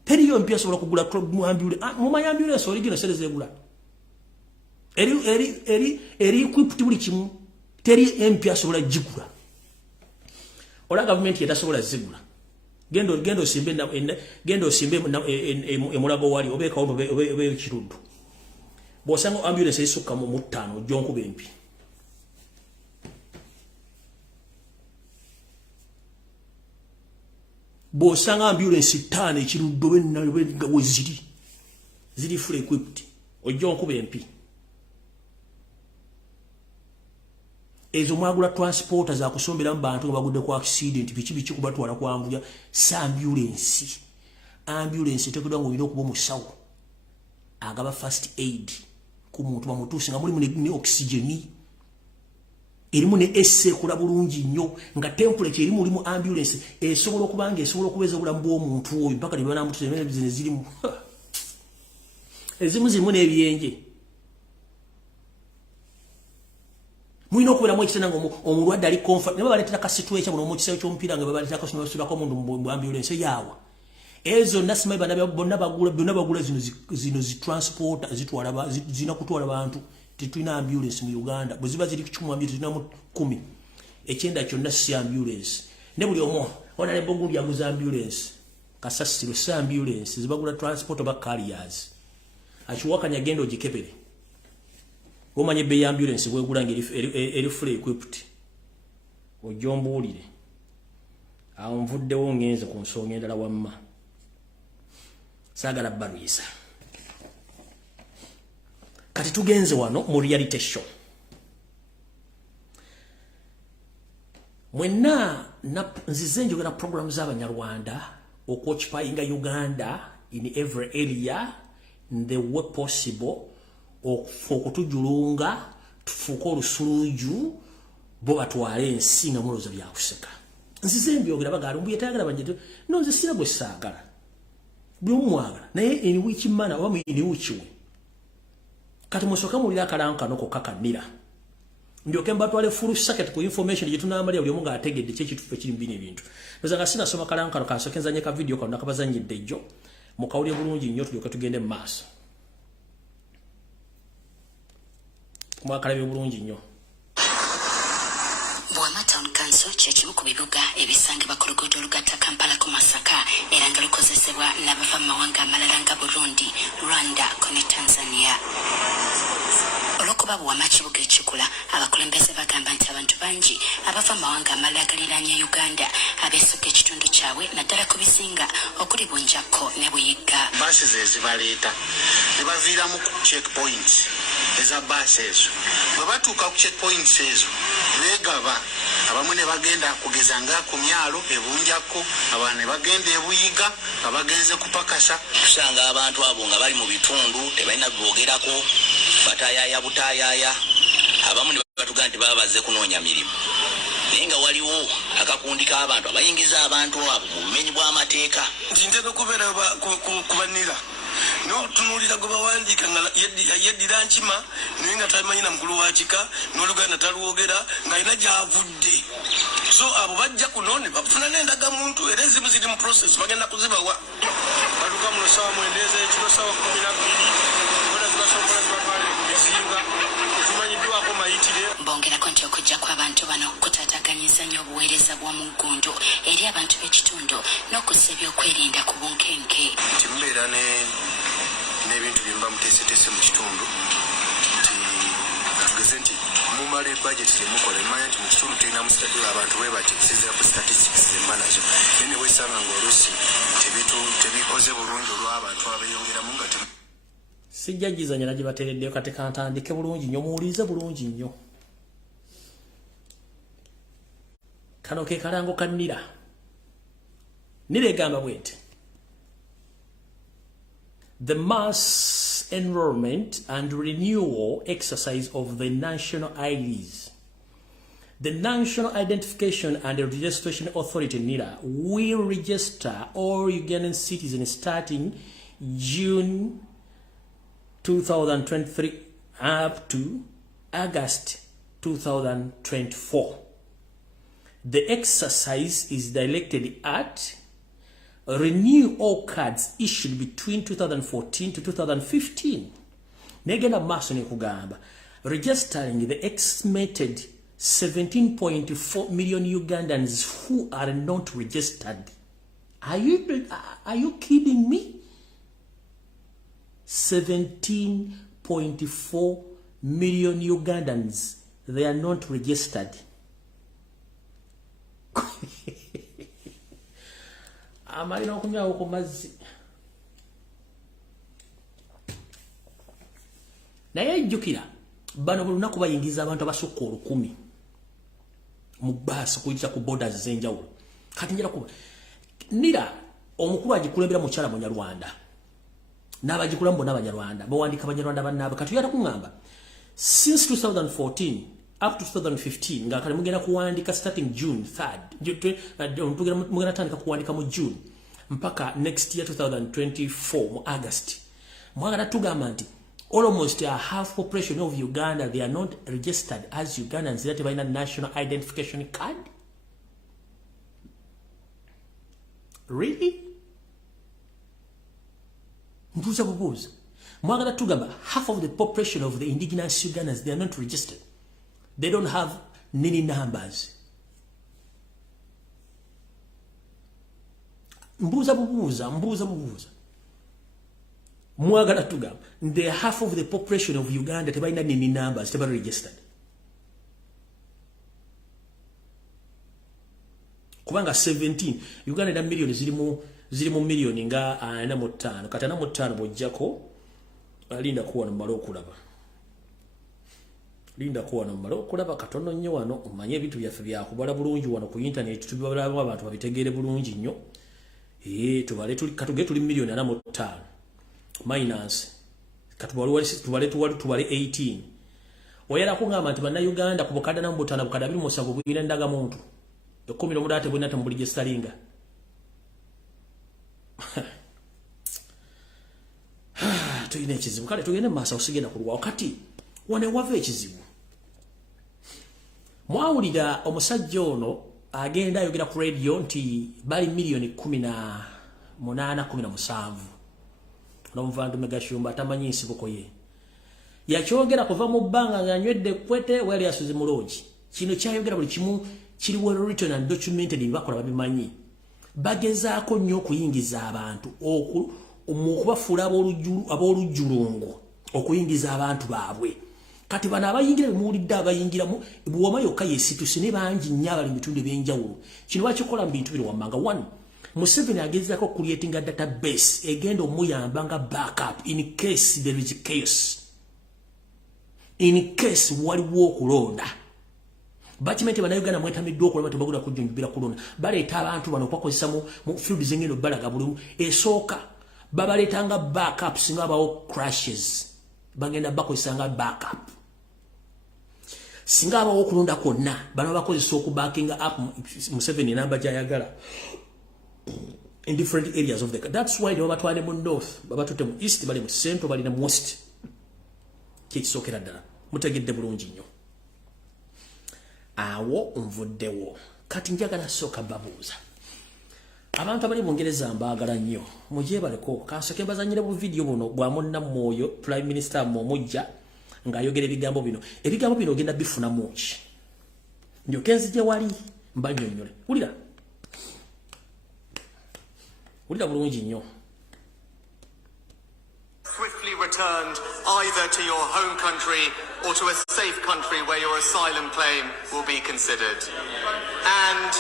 teriyo mpya sobola kugula ambulance mu ambulance original sereze gula eri equipped buli kimu teri mpya sobola jigula ola government yetasobola zigula gendo simbe emulago wali obeka obe kirundu bosanga ambulance esukka mu 5 jonkuba empi bosanga ambulance 5 ekiruddo bennawe ziri full equipped ojonkuba empi ezo mwagula transporter za kusombera mu bantu nga bagudde ku accident bichi kubatwala kwanguya sa ambulance tekedwa ngo bino kuba musawo agaba first aid ku muntu bamutuusi nga mulimu ne oxygen erimu ne esse kula bulungi nnyo nga temperature erimu mulimu ambulance esobola okubanga esobola okubeza obulamu bw'omuntu oyo mpaka ne bana mutuusi ne zirimu ezimu zirimu n'ebyenje mwino okubera mu ekitenda ngo omulwadde ali comfort ne babaletera ka situation muno mu kisawo ky'omupiira nga babaletera ka sunsulako omuntu mu ambulance yawa ezo nasima bonna bagula zino zi transport zina kutwala abantu tetulina ambulance mu Uganda bwe ziba ziri ku ambulance zina mu 10 ekyenda kyonna si ambulance ne buli omo ona ne bogundi yaguza ambulance kasasiro si ambulance zibagula transport ba carriers achiwakanya gendo jikepere omanye be ambulance bwegula ngeri full equipped ojombulire awo mvuddewo ngenze ku nsonga endala wamma sagala barisa kati tugenze wano mu reality show mwenna nzize njogera programs z'abanyarwanda occupying Uganda in every area in the way possible okutujulunga tufuuka olusuluju bo batwale ensi nga muloza byakuseka nzize mbyogera bagala Lumbuye tayagala banje no nze sira bwe saagala byomwagala naye in which manner oba in which way kati musoka mulira akalanka noko kakanira ndyoke mbatwale full circuit ku information yetunamaliya buli omunga ategedde kyekitufe kiri mbine ebintu nzanga sina soma kalanka kansokenzanye ka video kana kabazanyidde jjo mukawulye bulungi nnyo tulyoke tugende mu maaso kumwakalabe bulungi nnyo kyekimu ku bibuga ebisangibwa ku luguudo olugatta Kampala ku Masaka era nga lukozesebwa n'abava mu mawanga amalala nga Burundi, Rwanda ne Tanzania. Olw'okuba buwama kibuga ekikula abakulembeze bagamba nti abantu bangi abava mu mawanga amalala agaliraanye Uganda abeesukka ekitundu kyabwe naddala ku bizinga okuli Bunjakko ne Buyiga. Baasi ze zibaleeta ne baviiramu ku checkpoint eza baasi ezo bwe batuuka ku checkpoints ezo beegaba abamu ne bagenda kugeza nga ku myalo ebunjako abantu ne bagenda ebuyiga nga bagenze kupakasa kusanga abantu abo nga bali mu bitundu tebalina boogerako batayaaya butayaaya abamu ne batuga nti baba bazze kunoonya mirimu naye nga waliwo akakundi k'abantu abayingiza abantu abo mu bumenyi bw'amateeka nti ntera okubeera kubanira n'otunuulira gwe bawandiika nga yeddira nkima naye nga tamanyi na mukulu wa kika n'oluganda talwogera ng'alina gy'avudde so abo bajja kuno ne bafuna n'endagamuntu era ezimu ziri mu process bagenda kuzibawa batuka muno sawa mwendeza ekiro sawa 12 boda zibasombola zibatwalire ku bizinga ezimanyiddwako mayitire bongerako nti okujja kw'abantu bano kutaataganyiza nnyo obuweereza bw'omu ggundu eri abantu b'ekitundu n'okussa ebyokwerinda ku bunkenke nti mubeera n'ebintu bye muba muteeseteese mu kitundu nti tugeze nti mumala ebudget zemukola emanya nti mu kitundu tulina abantu bwe bati sizira ku statistics zemba nazo naye ne weesanga ng'oluusi tebikoze bulungi olw'abantu abeeyongeramu nga sijjagizanya na gye bateereddeyo kati kantandike bulungi nnyo muwulirize bulungi nnyo kano ke kalango ka Nira egamba bwete the mass enrollment and renewal exercise of the national IDs. The National Identification and Registration Authority, NIRA, will register all Ugandan citizens starting June 2023 up to August 2024. The exercise is directed at renew all cards issued between 2014 to 2015. Negena maso ne kugamba registering the estimated 17.4 million Ugandans who are not registered. Are you kidding me? 17.4 2.4 million Ugandans, they are not registered. Amalina okunyawo ku mazzi. Naye jjukira bano buli lunaku bayingiza abantu abasukka 10,000 mu bbaasi kuyita ku borders z'enjawulo. Kati njala kuba nira omukulu agikulembera mukyala Munyarwanda n'abagikulamu bonna Abanyarwanda bawandika Abanyarwanda bannaabwe. Kati yata kuŋŋamba since 2014 up to 2015 nga kale mugenda kuwandika starting June 3rd mugenda tandika kuwandika mu June mpaka next year 2024 mu August. Mwagala tugamba nti almost a half population of Uganda, they are not registered as Ugandans. They have a national identification card. Really? Mbuza bubuza. Mwagala tugamba half of the population of the indigenous Ugandans, they are not registered. They don't have any numbers. Mbuza bubuza. Mwagala tugamba the half of the population of Uganda tebalina nini numbers, tebali registered. Kubanga 17 Uganda da million zilimu million nga 45 kati 45 bojjako linda kuwa no malo okulaba. Linda kuwa no malo okulaba katono nnyo wano omanye ebintu byaffe byakubala bulungi wano ku internet tubibalaba abantu babitegeere bulungi nnyo. Tubale tuli million 45 minus katubale 18. Oyera kungamba nti banna Uganda ku bukada na mbutana bukada 27 bwira ndaga muntu. Ekumi lo mudate bwina tambulije stalinga. Tuyine ekizibu kale tugende masa usigenda kulwa wakati wane wave ekizibu. Mwawulira omusajja ono agenda ayogera ku radio nti bali million 18-17 n'omuvandu megashumba atamanyi nsibuko ye. Yakyogera kuva mu bbanga nganywedde kwete wali asuze mulungi. Kino kyayogera buli kimu kiri well written and documented bakola babimanyi. Bagezaako nnyo okuyingiza abantu okubafuula ab'olujjulungu okuyingiza abantu baabwe. Kati bano abayingira bemuwulidde abayingiramu buwama yokka yeesituse ne bangi nnyo abali mu bitundu eby'enjawulo. Kino bakikola mu bintu biri wammanga. 1. Museveni agezaako creating a database egenda omuyamba nga backup in case there is chaos. In case waliwo okulonda. Bakimente bannayuganda mwetamiddwa okulaba tebagula kujjumbira kulonda. Baleeta abantu bano okwakozesa mu field z'engendo balaga bulumu. Esooka babaleetanga backup singa bawo crashes. Bagenda bakozesa nga backup. Singa bawo okulonda kwonna bano bakozesa okubackinga up Museveni namba gy'ayagala in different areas of the country. That's why they batwale mu north, babatute mu east, bali mu central, bali na west. Kisookera ddala. Mutegedde bulungi nnyo. Awo nvuddewo. Kati njagala sooka babuuza. Abantu abali mu Ngereza mbaagala nnyo. Mugyebaleko kansooke mbazannyire bu video buno bwa munnamwoyo Prime Minister Omujja ng'ayogera ebigambo bino. Ebigambo bino ogenda bifunamu ki? Ndyoke nzije wali mbannyonnyole. Wulira. Swiftly returned either to your home country or to a safe country where your asylum claim will be considered. And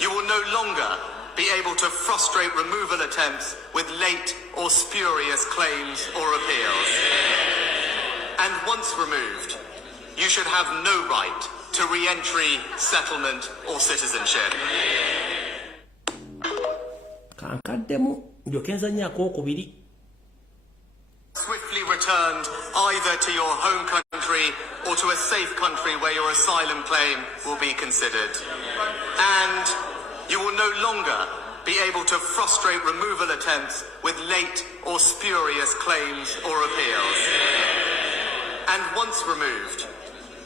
you will no longer be able to frustrate removal attempts with late or spurious claims or appeals. And once removed, you should have no right to re-entry, settlement or citizenship. Swiftly returned either to your home country or to a safe country where your asylum claim will be considered. And you will no longer be able to frustrate removal attempts with late or spurious claims or appeals. And once removed,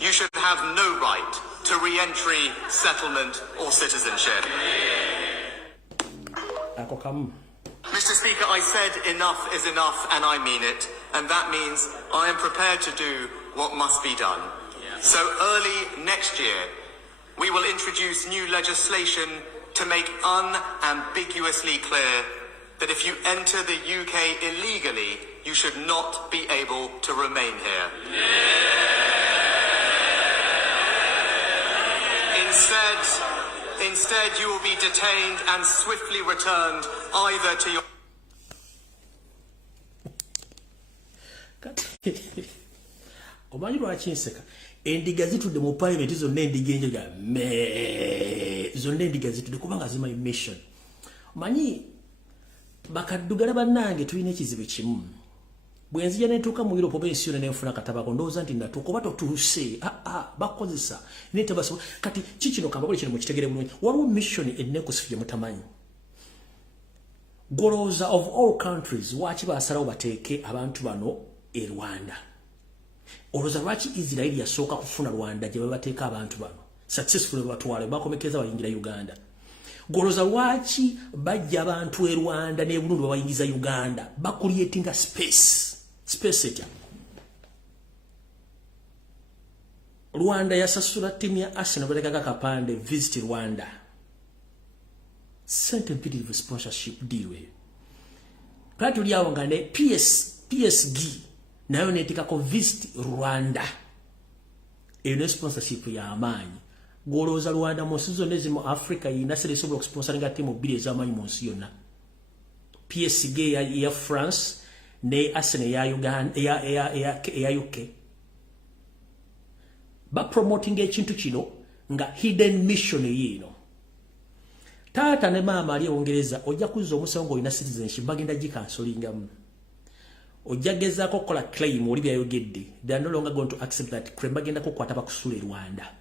you should have no right to re-entry, settlement or citizenship. Mr. Speaker, I said enough is enough, and I mean it. And that means I am prepared to do what must be done. So early next year, we will introduce new legislation to make unambiguously clear that if you enter the UK illegally, you should not be able to remain here. Instead, you will be detained and swiftly returned either to your... Omanyi lwaki nseka endiga zitudde mu parliament zonna endiga enjoga zonna endiga zitudde kubanga zimanyi mission. Omanyi bakaddugala bannange tulina ekizibu kimu bwe nzija netuuka mu Europe oba ensi yonna nenfuna akatabako ndowooza nti natuuka oba totuuse bakozesa netebasobola kati kikino kambabuli kino mukitegere bulungi waliwo mission enekusifu gye mutamanyi golooza of all countries waki basalawo bateeke abantu bano e Rwanda. Olowooza lwaki Israel yasooka kufuna Rwanda gye babateeka abantu bano successfully batwale bakomekeza bayingira Uganda. Golooza lwaki bajja abantu e Rwanda ne Burundi babayingiza Uganda bakuliyetinga space etya. Rwanda yasasula timu ya Arsenal baleka kapande visit Rwanda. Sent imperative sponsorship deal we. Kati uliawo ngane PSG nayo netika ko visit Rwanda. Eno sponsorship ya amaanyi. Golooza Rwanda musizo nezi mu Africa yinasere sobola okusponsoringa timu bbiri ez'amaanyi mu nsi yonna. PSG ya France ne Arsenal ya Uganda ya UK. Ba promoting ekintu kino nga hidden mission yino. Tata ne mama ali Ongereza ojja kuzza omusango ina citizenship bagenda gikansolingamu. Ojja gezaako kola claim oli byayogedde. They are no longer going to accept that claim bagenda kukwata bakusule Rwanda.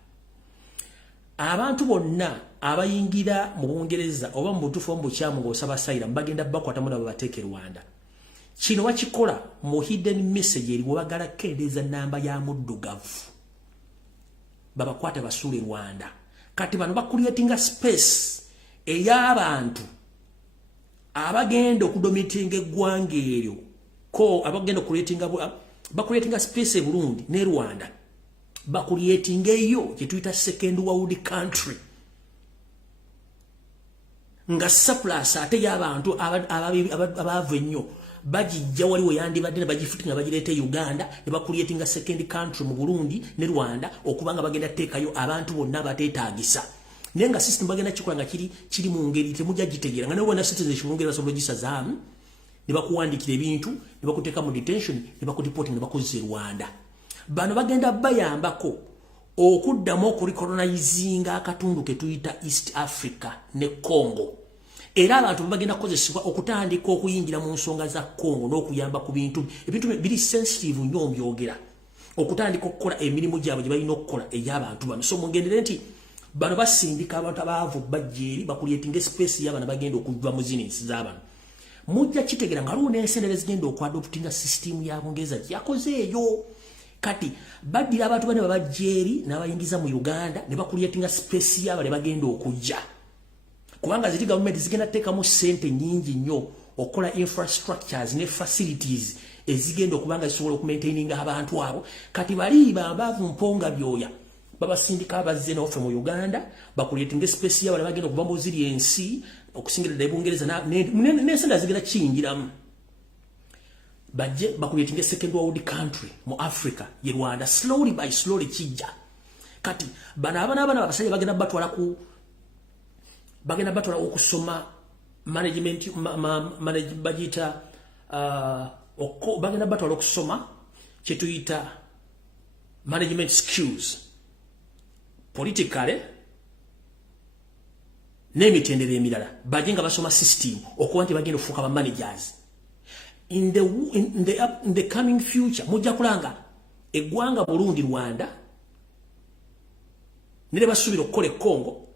Abantu bonna abayingira mu Bungereza oba mu butufu mu kyamu ng'osaba sayira bagenda bakwata mu babateeke Rwanda. Kino wakikola mu hidden message eri wabagala kendeeza namba ya muddugavu. Babakwata basule Rwanda. Kati bano bakuliyetinga space ey'abantu abagenda okudomitinga eggwanga eryo ko abagenda bakuliyetinga space e Burundi ne Rwanda. Bakuliyetinga eyo kye tuyita second world country. Nga surplus ate y'abantu abava ennyo bajijja waliwo yandibadde ne bagifutinga bagireeta Uganda ne bakuliyetinga second country mu Burundi ne Rwanda okubanga bagenda teekayo abantu bonna bateetaagisa. Naye nga system bagenda kikola nga kiri mu ngeri temujja gitegeera nga ne wona citizenship mu ngeri basobola gisazaamu ne bakuwandikira ebintu ne bakuteeka mu detention ne bakudeporting ne bakozesa Rwanda. Bano bagenda bayambako okuddamu okulikolonizinga akatundu ke tuyita East Africa ne Congo. Era abantu bagenda kozesebwa okutandika okuyingira mu nsonga za Congo n'okuyamba ku bintu biri sensitive nnyo byogera okutandika okukola emirimu gyabwe gye balina okukola ey'abantu bano. So mugendere nti bano basindika abantu abaavu bajjeeri bakuliyetinga space y'abana bagenda okuva mu zinensi z'abantu. Mujja kitegera nga luno ensendere zigenda okwadoptinga system ya Bungereza yakoze eyo. Kati baddira abantu bane babajjeeri n'abayingiza mu Uganda ne bakuliyetinga space y'abale bagenda okujja. Kubanga ziri government zigenda teekamu ssente nnyingi nnyo okukola infrastructures ne facilities ezigenda okubanga zisobola okumaintaininga abantu abo. Kati bali bambaavu mponga byoya babasindika abazze n'offe mu Uganda bakuliyetinga space y'abale bagenda okuva mu ziri ensi okusingira ddala Bungereza n'ensenda zigenda kiyingiramu. Bajje bakuliyetinga second world country mu Africa ye Rwanda slowly by slowly kijja. Kati bana abasajja bagenda batwala okusoma management bagita bagenda batwala okusoma kye tuyita management skills politically n'emitendera emirala bajje nga basoma system okuba nti bagenda okufuuka ba managers. In the coming future mujja kulanga eggwanga Burundi Rwanda ne basuubira okukola Congo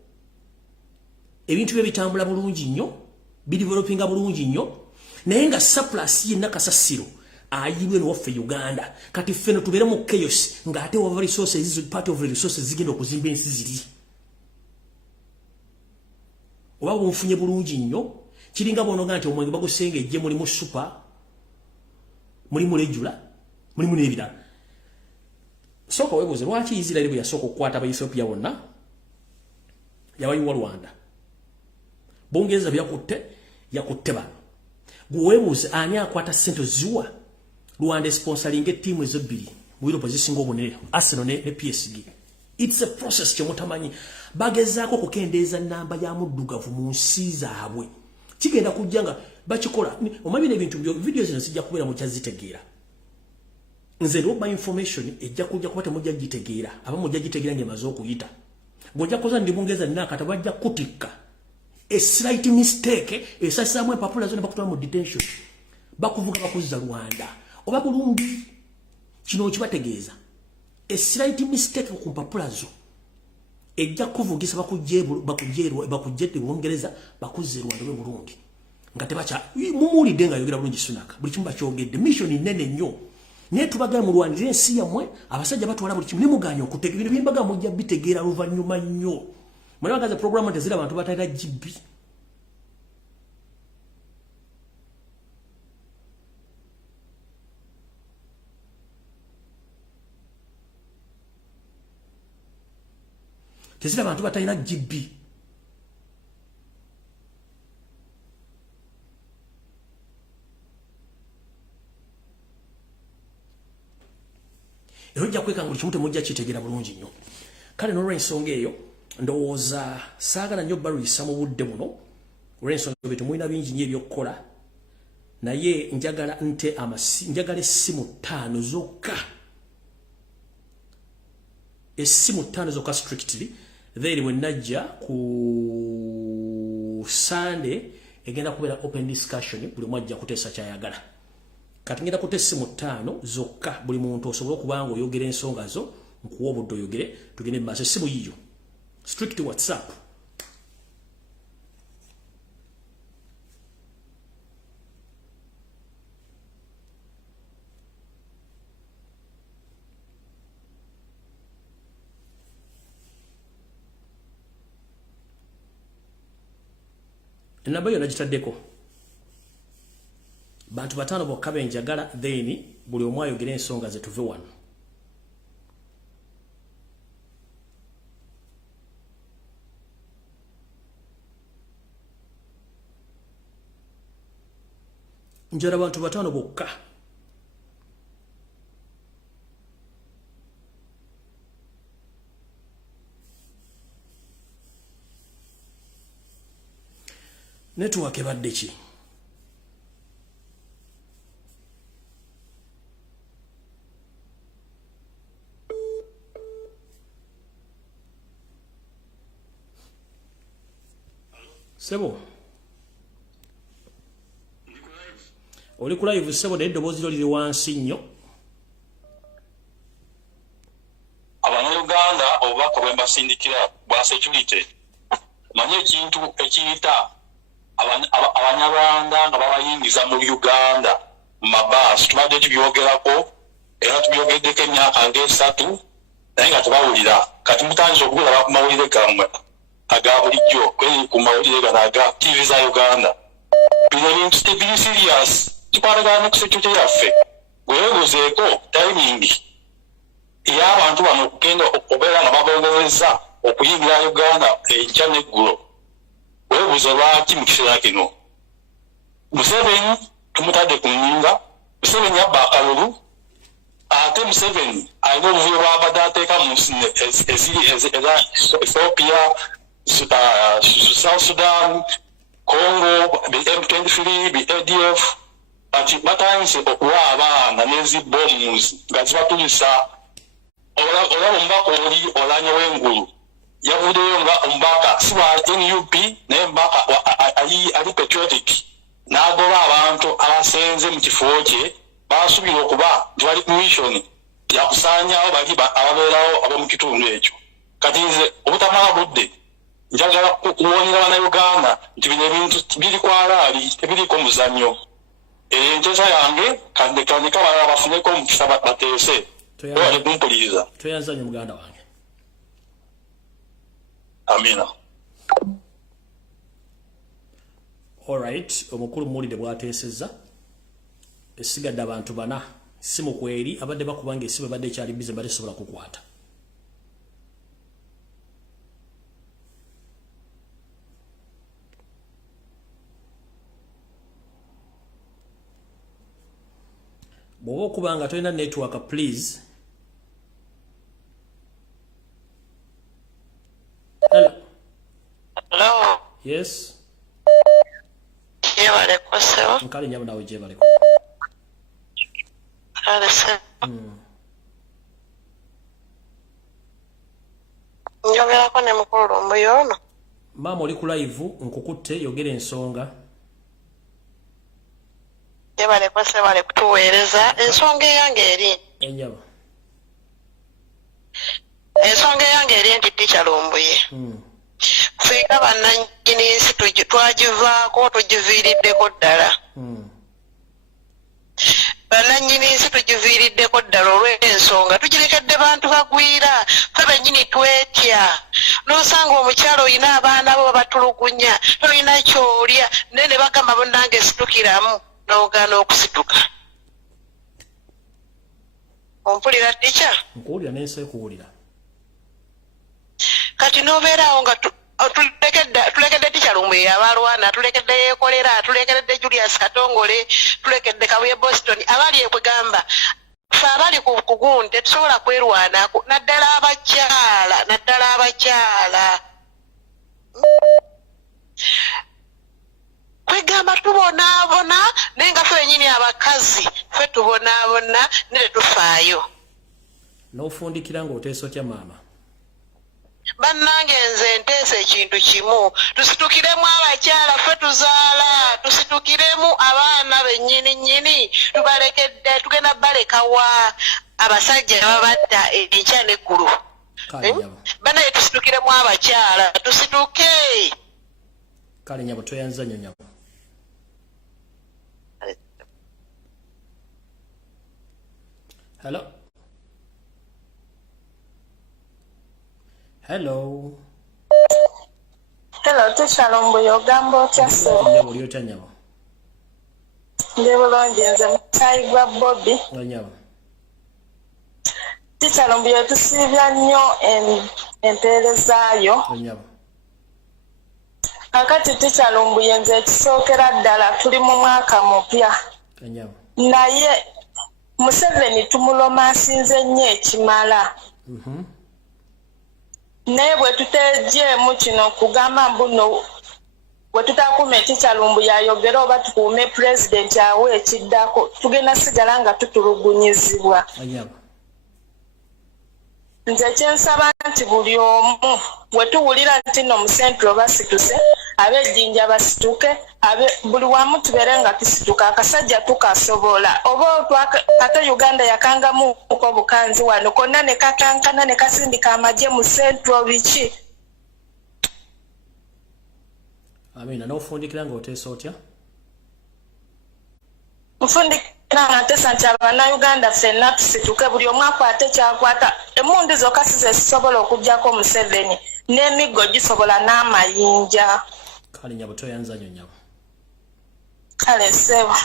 ebintu bye bitambula bulungi nnyo bidevelopinga bulungi nnyo naye nga surplus yenna kasasiro ayibwe n'offe Uganda. Kati ffeno tubeere mu chaos ng'ate over resources part of the resources zigenda okuzimba ensi ziri. Oba bw'ofunye bulungi nnyo kiringa bw'onoga nti omwenge bagusengejje mulimu super mulimu lejula mulimu n'ebirala. Sooka weebuuze lwaki Israel bwe yasooka okukwata aba Ethiopia bonna yabayiwa Rwanda. Bungereza yakutte bano. Gwe weebuuze ani akwata ssente ziwa Rwanda sponsoring team ezobbiri bwiro position ngobonere Arsenal ne PSG. It's a process kyemutamanyi bagezaako kukendeeza namba ya muddugavu mu nsi zaabwe kigenda kujjanga bakikola omabine ebintu byo videos zino sijja kubeera mu kyazitegeera nze roba information ejja kujja kuba temujja gitegeera abamu mujja gitegeera ngemaze okuyita bw'ojja koza ndi bungeza nakata bajja kutikka a slight mistake esasaamu empapula zonna bakutwala mu detention bakuvuga bakuzza Rwanda oba Burundi kino kibategeeza a slight mistake ku mpapula zo ejja kuvugisa bakujjete Bungereza bakuzze Rwanda we Burundi nga tebacha mumulidde nga yogera bulungi Sunaka buli kimu bakyogedde mission nene nnyo naye tubagala mu Rwanda ensi yammwe abasajja batwala buli kimu ne muganya okuteka ebintu byembaga mujja bitegeera luvannyuma nnyo mwana bagaza program tezira abantu batayira GB tezira abantu batayira GB Erojja kweka nguli kimu temujja kitegeera bulungi nnyo kale n'olw'ensonga eyo ndowooza saagala nnyo baluyisa mu budde buno olw'ensonga byetu mulina bingi nnyo ebyokukola naye njagala njagala essimu 5 zokka essimu 5 zokka strictly then when najja ku Sunday egenda kubeera open discussion buli mwajja kuteesa kyayagala kati ngenda kuteesa essimu 5 zokka buli muntu osobola okubanga oyogera ensonga zo nkuwa obudde oyogere tugende mu maaso essimu yiyo strict WhatsApp enamba yonna gitaddeko bantu 5 bokka benjagala then buli omu ayogera ensonga ze tuve wano njala bantu 5 bokka network ebadde ki Sebo oli ku live sebo de eddoboozi liri wansi nnyo Abannayuganda obubaka bwe mbasindikira bwa security manye ekintu ekiyita Abanyarwanda nga babayingiza mu Uganda mu mabaasi tubadde tubyogerako era tubyogeddeko emyaka ng'esatu naye nga tebawulira kati mutandise okugulaba ku mawulire gammwe aga bulijjo kweri ku mawulire gano aga TV za Uganda bino ebintu tebiri serious tukwatagana ku security yaffe weebuzeeko timing ey'abantu bano okugenda okubeera nga babongezezza okuyingira Uganda enkya n'eggulo weebuze lwaki mu kiseera kino Museveni tumutadde ku nnyinga Museveni yabba akalulu ate Museveni alina obuvuyo bw'abadde ateeka mu nsi eza Ethiopia South Sudan Congo M23 ADF ati batandise okuwa abaana n'ezibbomuzi nga zibatulisa olaba omubaka oli Oulanya w'engulu yavuddeyo nga omubaka si wa NUP naye mbaka ali patriotic n'agoba abantu abasenze mu kifo kye baasuubira okuba nti bali ku mission yakusaanyawo bali ababeerawo ab'omu kitundu ekyo kati nze obutamala budde njagala kuwonyera Bannayuganda nti bino ebintu biri kwalaali tebiriko muzannyo enteesa yange kandeka balala bafuneko omukisa bateese wali kumpuliriza toyanzanya muganda wange amina alright omukulu muwulidde bwateesezza esigadde abantu 4 simu kweri abadde bakubanga esimu ebadde ekyali bize badde sobola kukwata Bobo kubanga toina network please. Hello. Hello. Yes. Jebale kwasewa. Nkali nyamu nawe jebale ko. Alaze. Njogera ko ne mukulu Lumbuye ono. Mama oli ku live nkukutte yogera ensonga. Jebale kwasewa bale kutuweereza ensonga yange eri. Enyaba. Ensonga yange eri nti Teacher Lumbuye. Fika bannannyini nsi twagivaako tugiviiriddeko ddala. Bannannyini nsi tugiviiriddeko ddala olw'ensonga tugirekedde bantu bagwira ffe bennyini twetya n'osanga omukyalo olina abaana bo babatulugunya tolina kyolya naye ne bagamba bonnange situkiramu n'ogaana okusituka. Ompulira Teacher? Nkuwulira n'ensi ekuwulira. Kati n'obeerawo nga tulekedde Teacher Lumbuye abalwana, tulekedde yeekolera, tulekedde Julius Katongole, tulekedde Kabuye Boston, abali ekwegamba ffe abali ku Guno tetusobola kwerwanako naddala abakyala. Kwegamba tubonaabona naye nga ffe bennyini abakazi ffe tubonaabona ne tetufaayo. N'ofundikira ng'oteesa otya maama? Bannange nze nteesa ekintu kimu tusitukiremu abakyala ffe tuzaala tusitukiremu abaana bennyini tubalekedde tugenda balekawa abasajja babatta enkya n'eggulu. Bannaye tusitukiremu abakyala tusituke. Kale nyabo toyanza nnyo nyabo. Hello. Hello. Hello, Teacher Lumbuye ogamba otya so? Nyabo lyotya nyabo. Ndi bulungi nze mukyayi gwa Bobi. Nyabo. Teacher Lumbuye tusiibya nnyo empeerezaayo. Nyabo. Kakati Teacher Lumbuye nze ekisookera ddala tuli mu mwaka mupya. Nyabo. Naye Museveni tumuloma asinze nnyo ekimala. Naye bwe tuteegyemu kino kugamba mbuno bwe tutakuume Teacher Lumbuye ayogera oba tukuume pulezidenti awe ekiddako tugenda sigala nga tutulugunyizibwa. Nze kyensaba nti buli omu bwe tuwulira nti no mu Central basituse ab'ejjinja basituke buli wamu tubeere nga tusituka akasajja tukasobola oba ate Uganda yakangamu ko bukanzi wano konna ne kakankana ne kasindika amagye mu Central biki. Amina n'ofundikira ng'oteesa otya? Nfundikira nga nteesa nti Abannayuganda ffenna tusituke buli omu akwate kyakwata emmundu zokka si ze zisobola okuggyako Museveni n'emiggo gisobola n'amayinja. Kale nyabo toyanza nnyo nyabo. Kale ssebo.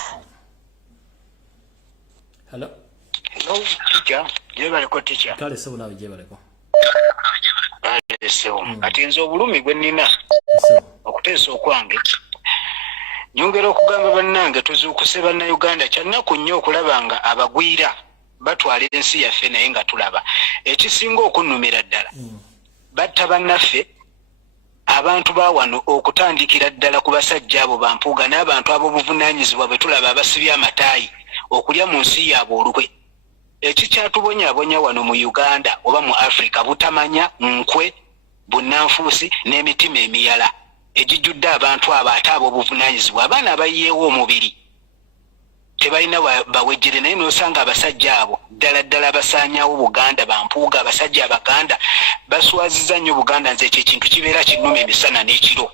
Hello. Hello, Teacher. Jebaleko Teacher. Kale ssebo naawe jebaleko. Kale ssebo. Kati nze obulumi bwe nnina okuteesa okwange nyongera okugamba bannange tuzuukuse bannayuganda kyannaku nnyo okulaba nga abagwira batwala ensi yaffe naye nga tulaba ekisinga okunnumira ddala batta bannaffe abantu ba wano okutandikira ddala ku basajja abo bampuuga n'abantu ab'obuvunaanyizibwa bwe tulaba abasibya amataayi okulya mu nsi yaabwe olukwe ekikyatubonyaabonya wano mu Uganda oba mu Africa butamanya nkwe bunnanfuusi n'emitima emiyala egijjudde abantu abo ate ab'obuvunaanyizibwa abaana abayiyeewo omubiri tebalina bawejjere naye n'osanga abasajja abo ddala basaanyaawo Buganda bampuuga abasajja Abaganda baswaziza nnyo Buganda nze ekyo ekintu kibeera kinnuma emisana n'ekiro.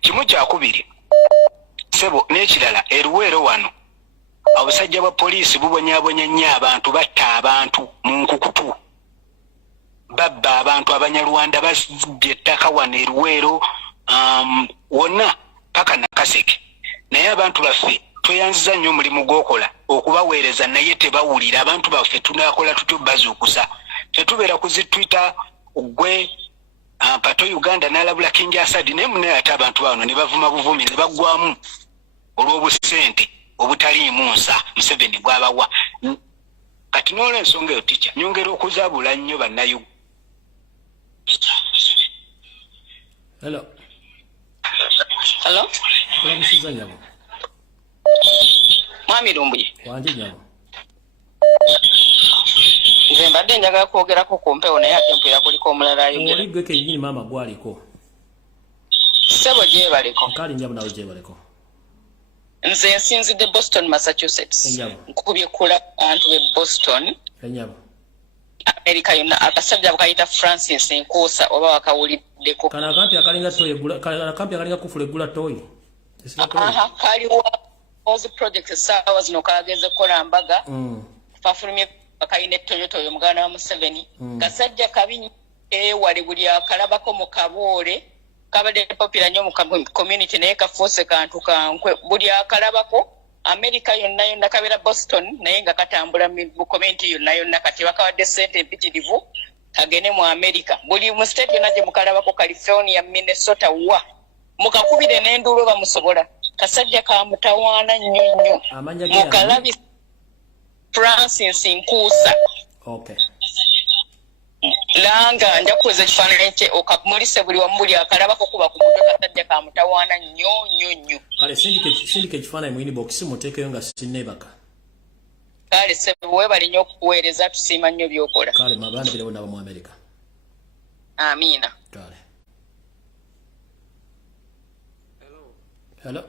Kimu kyakubiri ssebo n'ekirala eruweero wano abasajja bwa poliisi bubonyaabonya nnyo abantu batta abantu mu nkukutu babba abantu Abanyarwanda babbye ettaka wano eruweero wonna paka Nakaseke naye abantu baffe tweyanziza nnyo omulimu gw'okola okubaweereza naye tebawulira abantu baffe tunakola tutyo bazuukusa tetubeera kuzitwita gwe pato Uganda n'alabula King Asad naye munaye ate abantu bano ne bavuma buvumi ne baggwamu olw'obusente obutaliimu nsa Museveni gwabawa kati n'olw'ensonga eyo teacher nyongera okuzaabula nnyo bannayo. Hello. Hello. Kulamusiza nyabo. Mwami Lumbuye. Wanje nyabo. Nze mbadde njagala kwogerako ku mpewo naye ate mpulira kuliko omulala ayogera. Oli gwe kennyini maama gwaliko. Ssebo gyebaleko. Nkali nyabo nawe gyebaleko. Nze nsinzidde Boston, Massachusetts. Nkubye kula abantu be Boston. Enyabo. America yonna abasajja bakayita Francis Nkuusa oba wakawuliddeko. Kana akampi akalinga toyi akampi akalinga kufula eggula toyi. Kaliwa ozi project saawa zino kagenze kukola mbaga. Fafulumye bakayina Toyota oyo muganda wa Museveni. Kasajja kabi wali buli akalabako mu kaboole kabadde popular nnyo mu community naye kafuuse kantu kankwe buli akalabako America yonna kabera Boston naye nga katambula mu community yonna kati bakawadde ssente empitirivu kagene mu America buli mu state yonna gye mukalabako California, Minnesota wa mukakubire n'enduulu bamusobola kasajja ka mutawaana nnyo mukalabi Francis Nkuusa. Okay. Langa nja kuweza kifaananyi kye okamulise buli wamu buli akalabako kuba ku mutwe kasajja ka mutawaana nnyo. Kale sindike ekifaananyi mu inbox muteekeyo nga sinnebaka. Kale sebo weebali nnyo okukuweereza tusiima nnyo by'okola. Kale mabandibire bonna mu America. Amiina. Kale. Hello.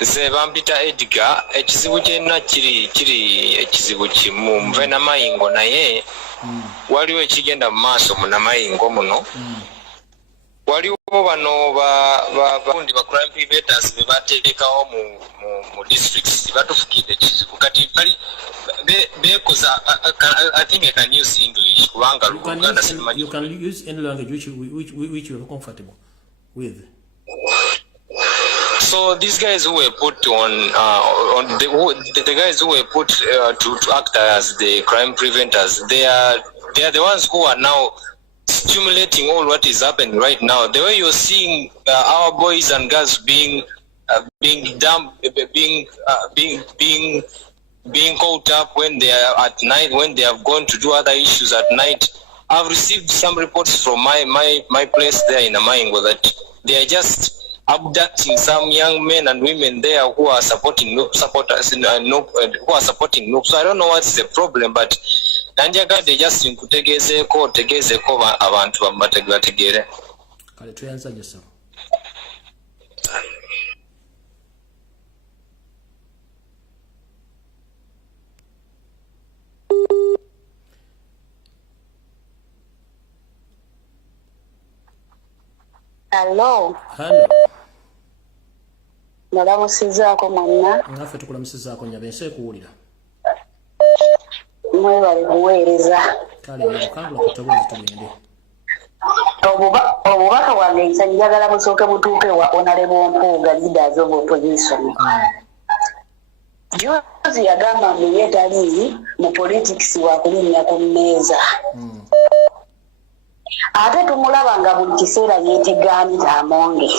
Nze bampita Edgar ekizibu kyenna kiri ekizibu kimu nve namayingo naye waliwo ekigenda mu maaso mu namayingo muno waliwo bano bakundi ba crime preventions be bateekawo mu districts batufukidde ekizibu kati bali bekoza I think I can use English kubanga Luganda simanyi. You can use any language which you are comfortable with. So these guys who were put on the guys who were put to act as the crime preventers, they are the ones who are now stimulating all what is happening right now. The way you're seeing our boys and girls being caught up when they are at night, when they have gone to do other issues at night. I've received some reports from my place there in Amaingo that they are just abducting some young men and women there who are supporting Noob supporters who are supporting Noob. So I don't know what's the problem, but Nanjagadde just nkutegezeeko abantu bambategeere. Kale tuyanza nyoso. Hello. Nalamusizaako mwenna. Naffe tukulamusizaako nyabe nse kuwulira. Mwebale kuweereza. Kale mukangula kutobozi tugende. Obubaka bwange njagala busooke butuuke wa Honorable Mpuuga, leaders of opposition. Juzi yagamba mbu ye tali mu politics wa kulinnya ku mmeeza. Ate tumulaba nga buli kiseera yeetegaanira amonge.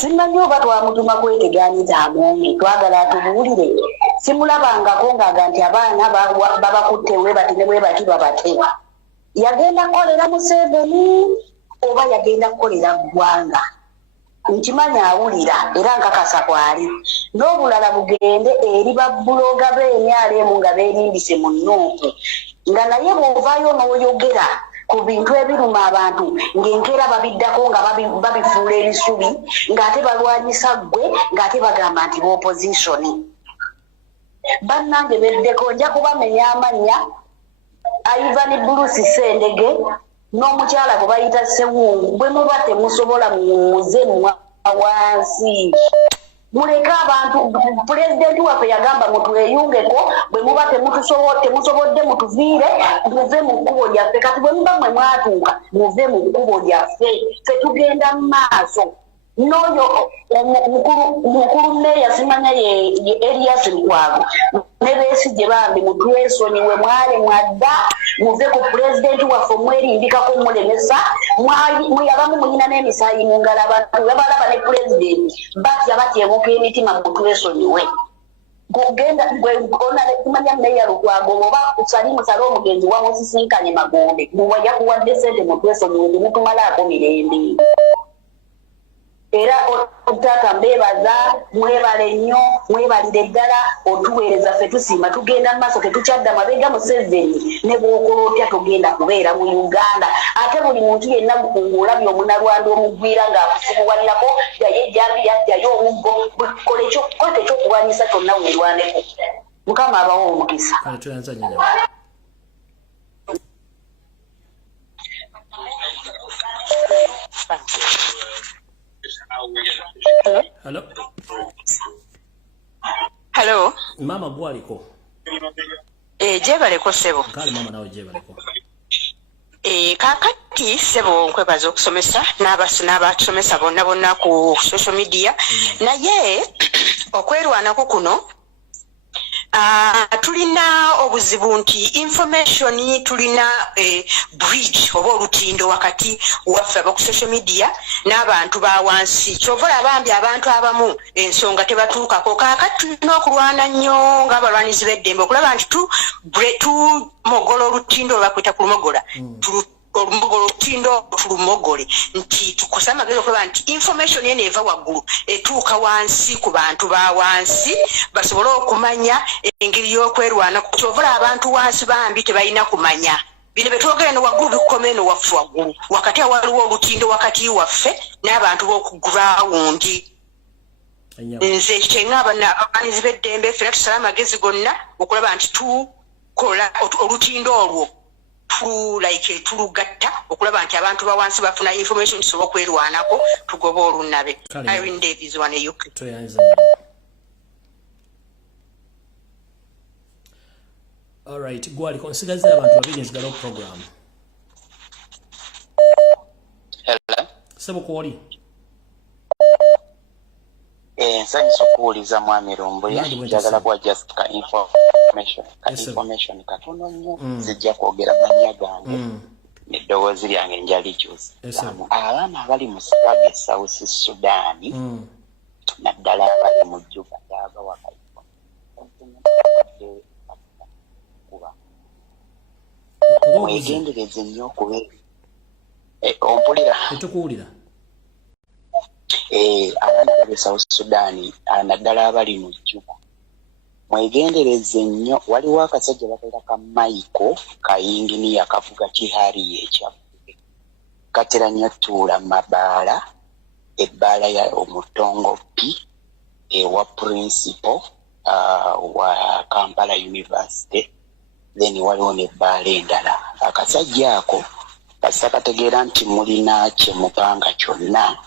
Simanyi oba twamutuma kwetegaanira amonge twagala atubuulire. Simulabangako ng'aga nti abaana babakutte webati ne bwebati babate. Yagenda kukolera Museveni oba yagenda kukolera ggwanga. Nkimanyi awulira era nkakasa kwali. N'obulala bugende eri babbuloga b'emyalemu nga beerimbise mu Nuupu. Nga naye bw'ovaayo n'oyogera ku bintu ebiruma abantu ng'enkeera babiddako nga babifuula ebisubi ng'ate balwanyisa ggwe ng'ate bagamba nti b'opposition. Bannange beddeko nja kubamenya amannya Ivan Bruce Sendege n'omukyala gwe bayita Sewungu bwe muba temusobola muze wansi. Muleka abantu pulezidenti waffe yagamba mutweyungeko bwe muba temusobodde mutuviire muve mu kkubo lyaffe kati bwe muba mwe mwatuuka muve mu kkubo lyaffe ffe tugenda mu maaso. N'oyo mukulu meeya simanya ye Elias Lukwago ne Besigye bambi mutwesonyiwe mwale mwadda muve ku president waffe mwerindikako mulemesa mweyabamu muyina n'emisaayi mu ngalo abantu babalaba ne president batyebuka emitima mutwesonyiwe gogenda gwegona kumanya meya Lukwago oba kusali musalo omugenzi wa musisinkanye Magombe muwajja kuwadde sente mutwesonyiwe mutumalako mirembe era otata mbebaza mwebale nnyo mwebalire ddala otuweereza ffe tusiima tugenda mu maaso tetukyadda mabega Museveni ne bw'okola otya tugenda kubeera mu Uganda ate buli muntu yenna olabye omunalwanda omugwira ng'akusibuwanirako ddayo ejjambiya ddayo omuggo kola ekyokulwanyisa kyonna weerwaneko Mukama abawo omukisa. Hello. Mama gwaliko. Jebaleko sebo. Kale mama nawe jebaleko. Kakati sebo nkwebaza okusomesa n'abatusomesa bonna ku social media naye okwerwanako kuno tulina obuzibu nti information tulina bridge oba olutindo wakati waffe abaku social media n'abantu bawansi kyovola abambi abantu abamu ensonga tebatuukako kakati tulina okulwana nnyo ng'abalwanizi b'eddembe okulaba nti tumogola olutindo lwakwita kulumogola olutindo tulumogole nti tukosa amagezi okulaba nti information yene eva waggulu etuuka wansi ku bantu ba wansi basobole okumanya engeri y'okwerwana kyovola abantu wansi bambi tebalina kumanya bino betwogera no waggulu bikukoma eno waffe waggulu wakati awaliwo olutindo wakati waffe n'abantu b'okugurawundi nze kyeŋŋamba abaanizi b'eddembe ffena tusala amagezi gonna okulaba nti tukola olutindo olwo tulugatta okulaba nti abantu bawansi bafuna information tusobola okwerwanako tugoba olunabe. Irene Davies wane UK. Alright, gwali konsigaza abantu babiri nzigala program. Hello. Sebo kwoli. Nsanyusa okuwuliza mwami Lumbuye njagala kuwa just ka information katono nnyo zijja kwogera mannya gange n'eddoboozi lyange njalikyusa abaana abali mu Sirage South Sudan naddala abali mu Juba aba wakaifa mwegendereze nnyo okubeera ompulira tukuwulira abaana bali South Sudan naddala abali mu Juba mwegendereze nnyo waliwo akasajja bakalira ka Michael kayinginiya kavuga kihari ekyavuge katera nnyo tuula mabaala ebbaala ya omutongo P wa principal wa Kampala University then waliwo n'ebbaala endala akasajja ako kasakategeera nti mulina kye mupanga kyonna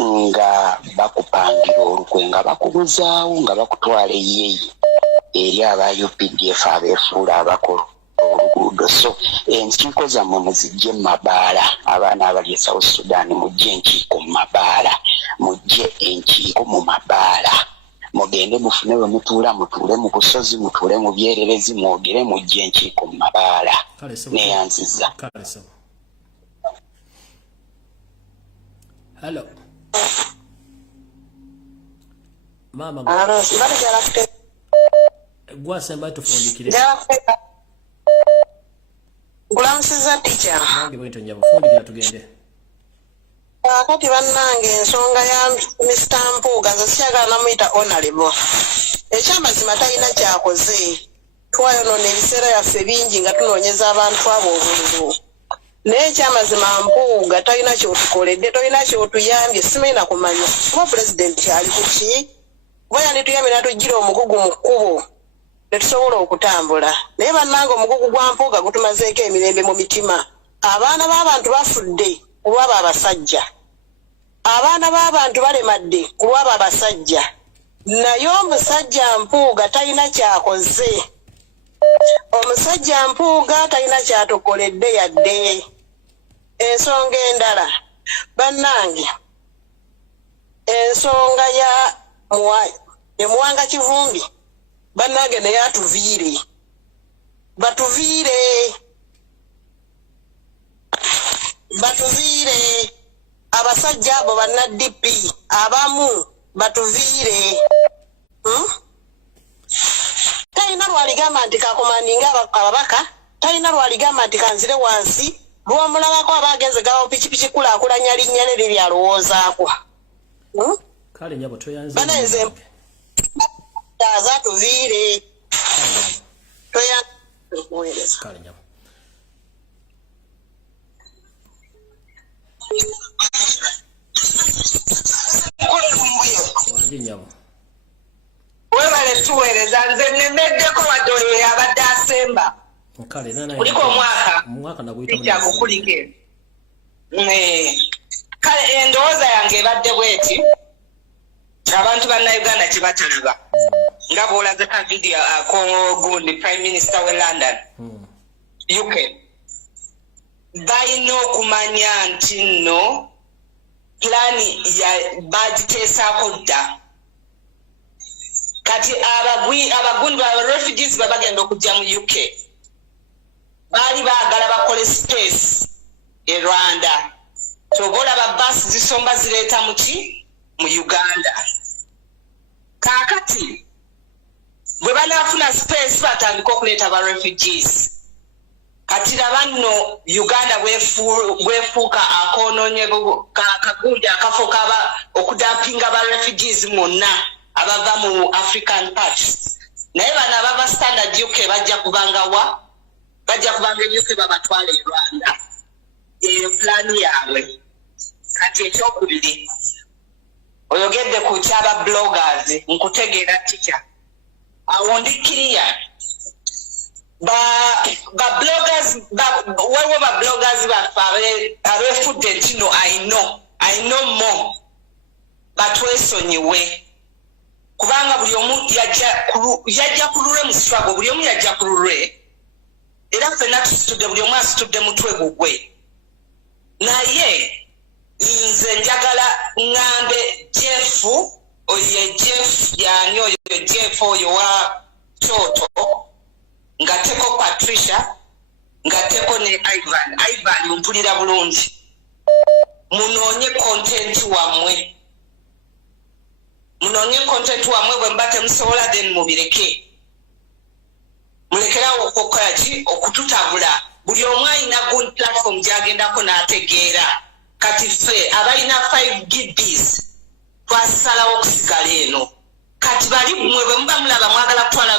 nga bakupangira olukwe nga bakubuzaawo nga bakutwala eyeeyi eri aba UPDF abeefuula abakola oluguudo so enkiiko zammwe muzijje mu mabaala abaana abali e South Sudan mujje enkiiko mu mabaala mujje enkiiko mu mabaala mugende mufune bwe mutuula mutuule mu busozi mutuule mu byererezi mwogere mujje enkiiko mu mabaala neyanziza. Hello. Mama gwa semba tufundikire Kulamusiza teacher. Nange bwento nyabo fundikira tugende. Kati bannange ensonga ya Mr. Mpuuga nze siyagala namuyita honorable. Ekyamazima talina kyakoze. Twayonoona ebiseera yaffe bingi nga tunoonyeza abantu abo obululu. Naye ekyamazima Mpuuga talina kyotukoledde, talina kyotuyambye, simanyi na kumanya. Kuba pulezidenti ali ku ki? Kuba yandituyambye n'atuggyira omugugu mu kkubo ne tusobola okutambula. Naye bannange omugugu gwa Mpuuga gutumazeeko emirembe mu mitima. Abaana b'abantu bafudde ku lw'abo abasajja. Abaana b'abantu balemadde ku lw'abo abasajja. Naye omusajja Mpuuga talina kyakoze. Omusajja Mpuuga talina kyatukoledde yadde. Ensonga endala bannange ensonga ya Muwanga Kivumbi bannange naye atuviire batuviire abasajja abo banna DP abamu batuviire talina lwaligamba nti kakomaninga ababaka talina lwaligamba nti kanzire wansi lwomulabako abagenze gawo pikipiki kulaakulanya linnya ne lyalowoozaako kale nyabo toyanze banenze tuviire toyanze kale nyabo webale tuweereza nze nemeddeko wadde oyo abadde asemba kuliko omwaka kyakukulike kale endowooza yange ebadde bweti abantu bannayuganda kye batalaba nga bw'olaze ka vidiyo akogundi prime minister we London UK balina okumanya nti nno plani bagiteesaako dda kati abagundi ba refugees babagenda okujja mu UK baali baagala bakole space e Rwanda tobola ba bus zisomba zireeta mu Uganda kakati bwe banafuna space batandika okuleeta ba refugees kati labanno Uganda bwefuuka akoononye kagundi akafo kaba okudampinga ba refugees monna abava mu African parts naye bano abava standard UK bajja kubanga UK babatwala e Rwanda eyo plani yaabwe kati ekyokubiri oyogedde ku kyaba bloggers nkutegeera tica awo ndikiriya waliwo ba bloggers baffe abefudde nti no I know more batwesonyiwe kubanga buli omu yajja ku lulwe mu struggle buli omu yajja ku lulwe era ffenna tusitudde buli omu asitudde mutwe gugwe naye nze njagala ŋŋambe Jeff oyo Jeff yani oyo Jeff oyo wa Kyoto ngateko Patricia ngateko ne Ivan mpulira bulungi munoonye content wamwe bwe mbate musobola then mubireke mulekerawo okukola ki okututabula buli omu alina good platform gyagendako n'ategeera kati ffe abalina 5 GBs twasalawo okusigala eno kati bali mmwe bwe muba mulaba mwagala kutwala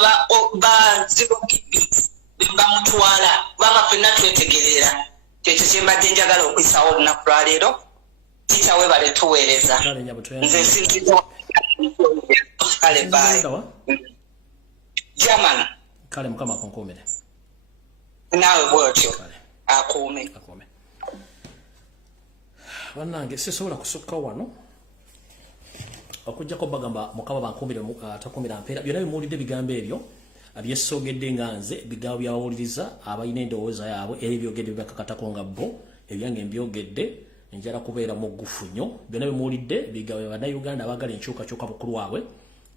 ba 0 GBs bemba mutwala kubanga ffenna twetegerera kyekyo kyembadde njagala okwisawo olunaku lwaleero kitawe bale tuweereza nze sinziza kale bayi German kale mukama akonkomere nawe bwotyo akuume bannange sisobola kusukka wano okujjako bagamba mukama bankumire takumira mpeera byonna bimuwulidde bigambo ebyo abyesogedde nga nze bigambo byabawuliriza abalina endowooza yaabwe era ebyogedde byebakakatako nga bo ebyange mbyogedde njala kubeera mugufu nnyo byonna bimuwulidde bigambo bannayuganda abaagala enkyukakyuka bukulu waabwe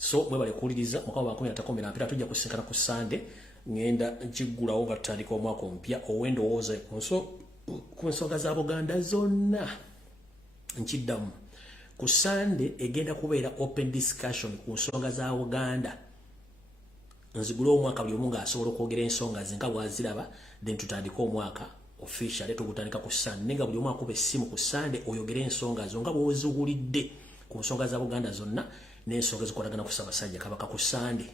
so bwe bali kuwuliriza mukama bankumira takumira mpeera tujja kusinkana ku Sande ngenda nkiggulawo nga tutandika omwaka omupya ow'endowooza ku nsonga za Buganda zonna nkiddamu ku Sande egenda kubeera open discussion ku nsonga za Uganda nzigula omwaka buli omu ng'asobola okwogera ensonga ze nga bwaziraba then tutandika omwaka officially tugutandika ku Sande nga buli omu akuba essimu ku Sande oyogera ensonga zo nga bw'oziwulidde ku nsonga za Buganda zonna n'ensonga ezikolagana ku Ssaabasajja Kabaka ku Sande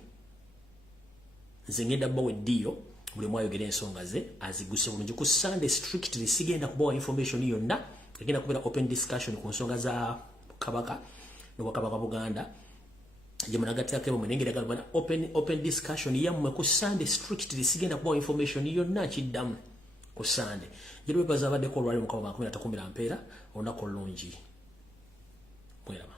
nze ngenda bbawa eddiyo buli omu ayogera ensonga ze aziguse bulungi ku Sande strictly sigenda kubawa information yonna egenda kubeera open discussion ku nsonga za Kabaka n'Obwakabaka Buganda gye munagattako ebo mwenengera gamba open discussion yammwe ku Sande strictly sigenda kubawa information yonna kiddamu ku Sande gye lwebaza abaddeko olwali mukama 20 mpeera olunaku olulungi mweraba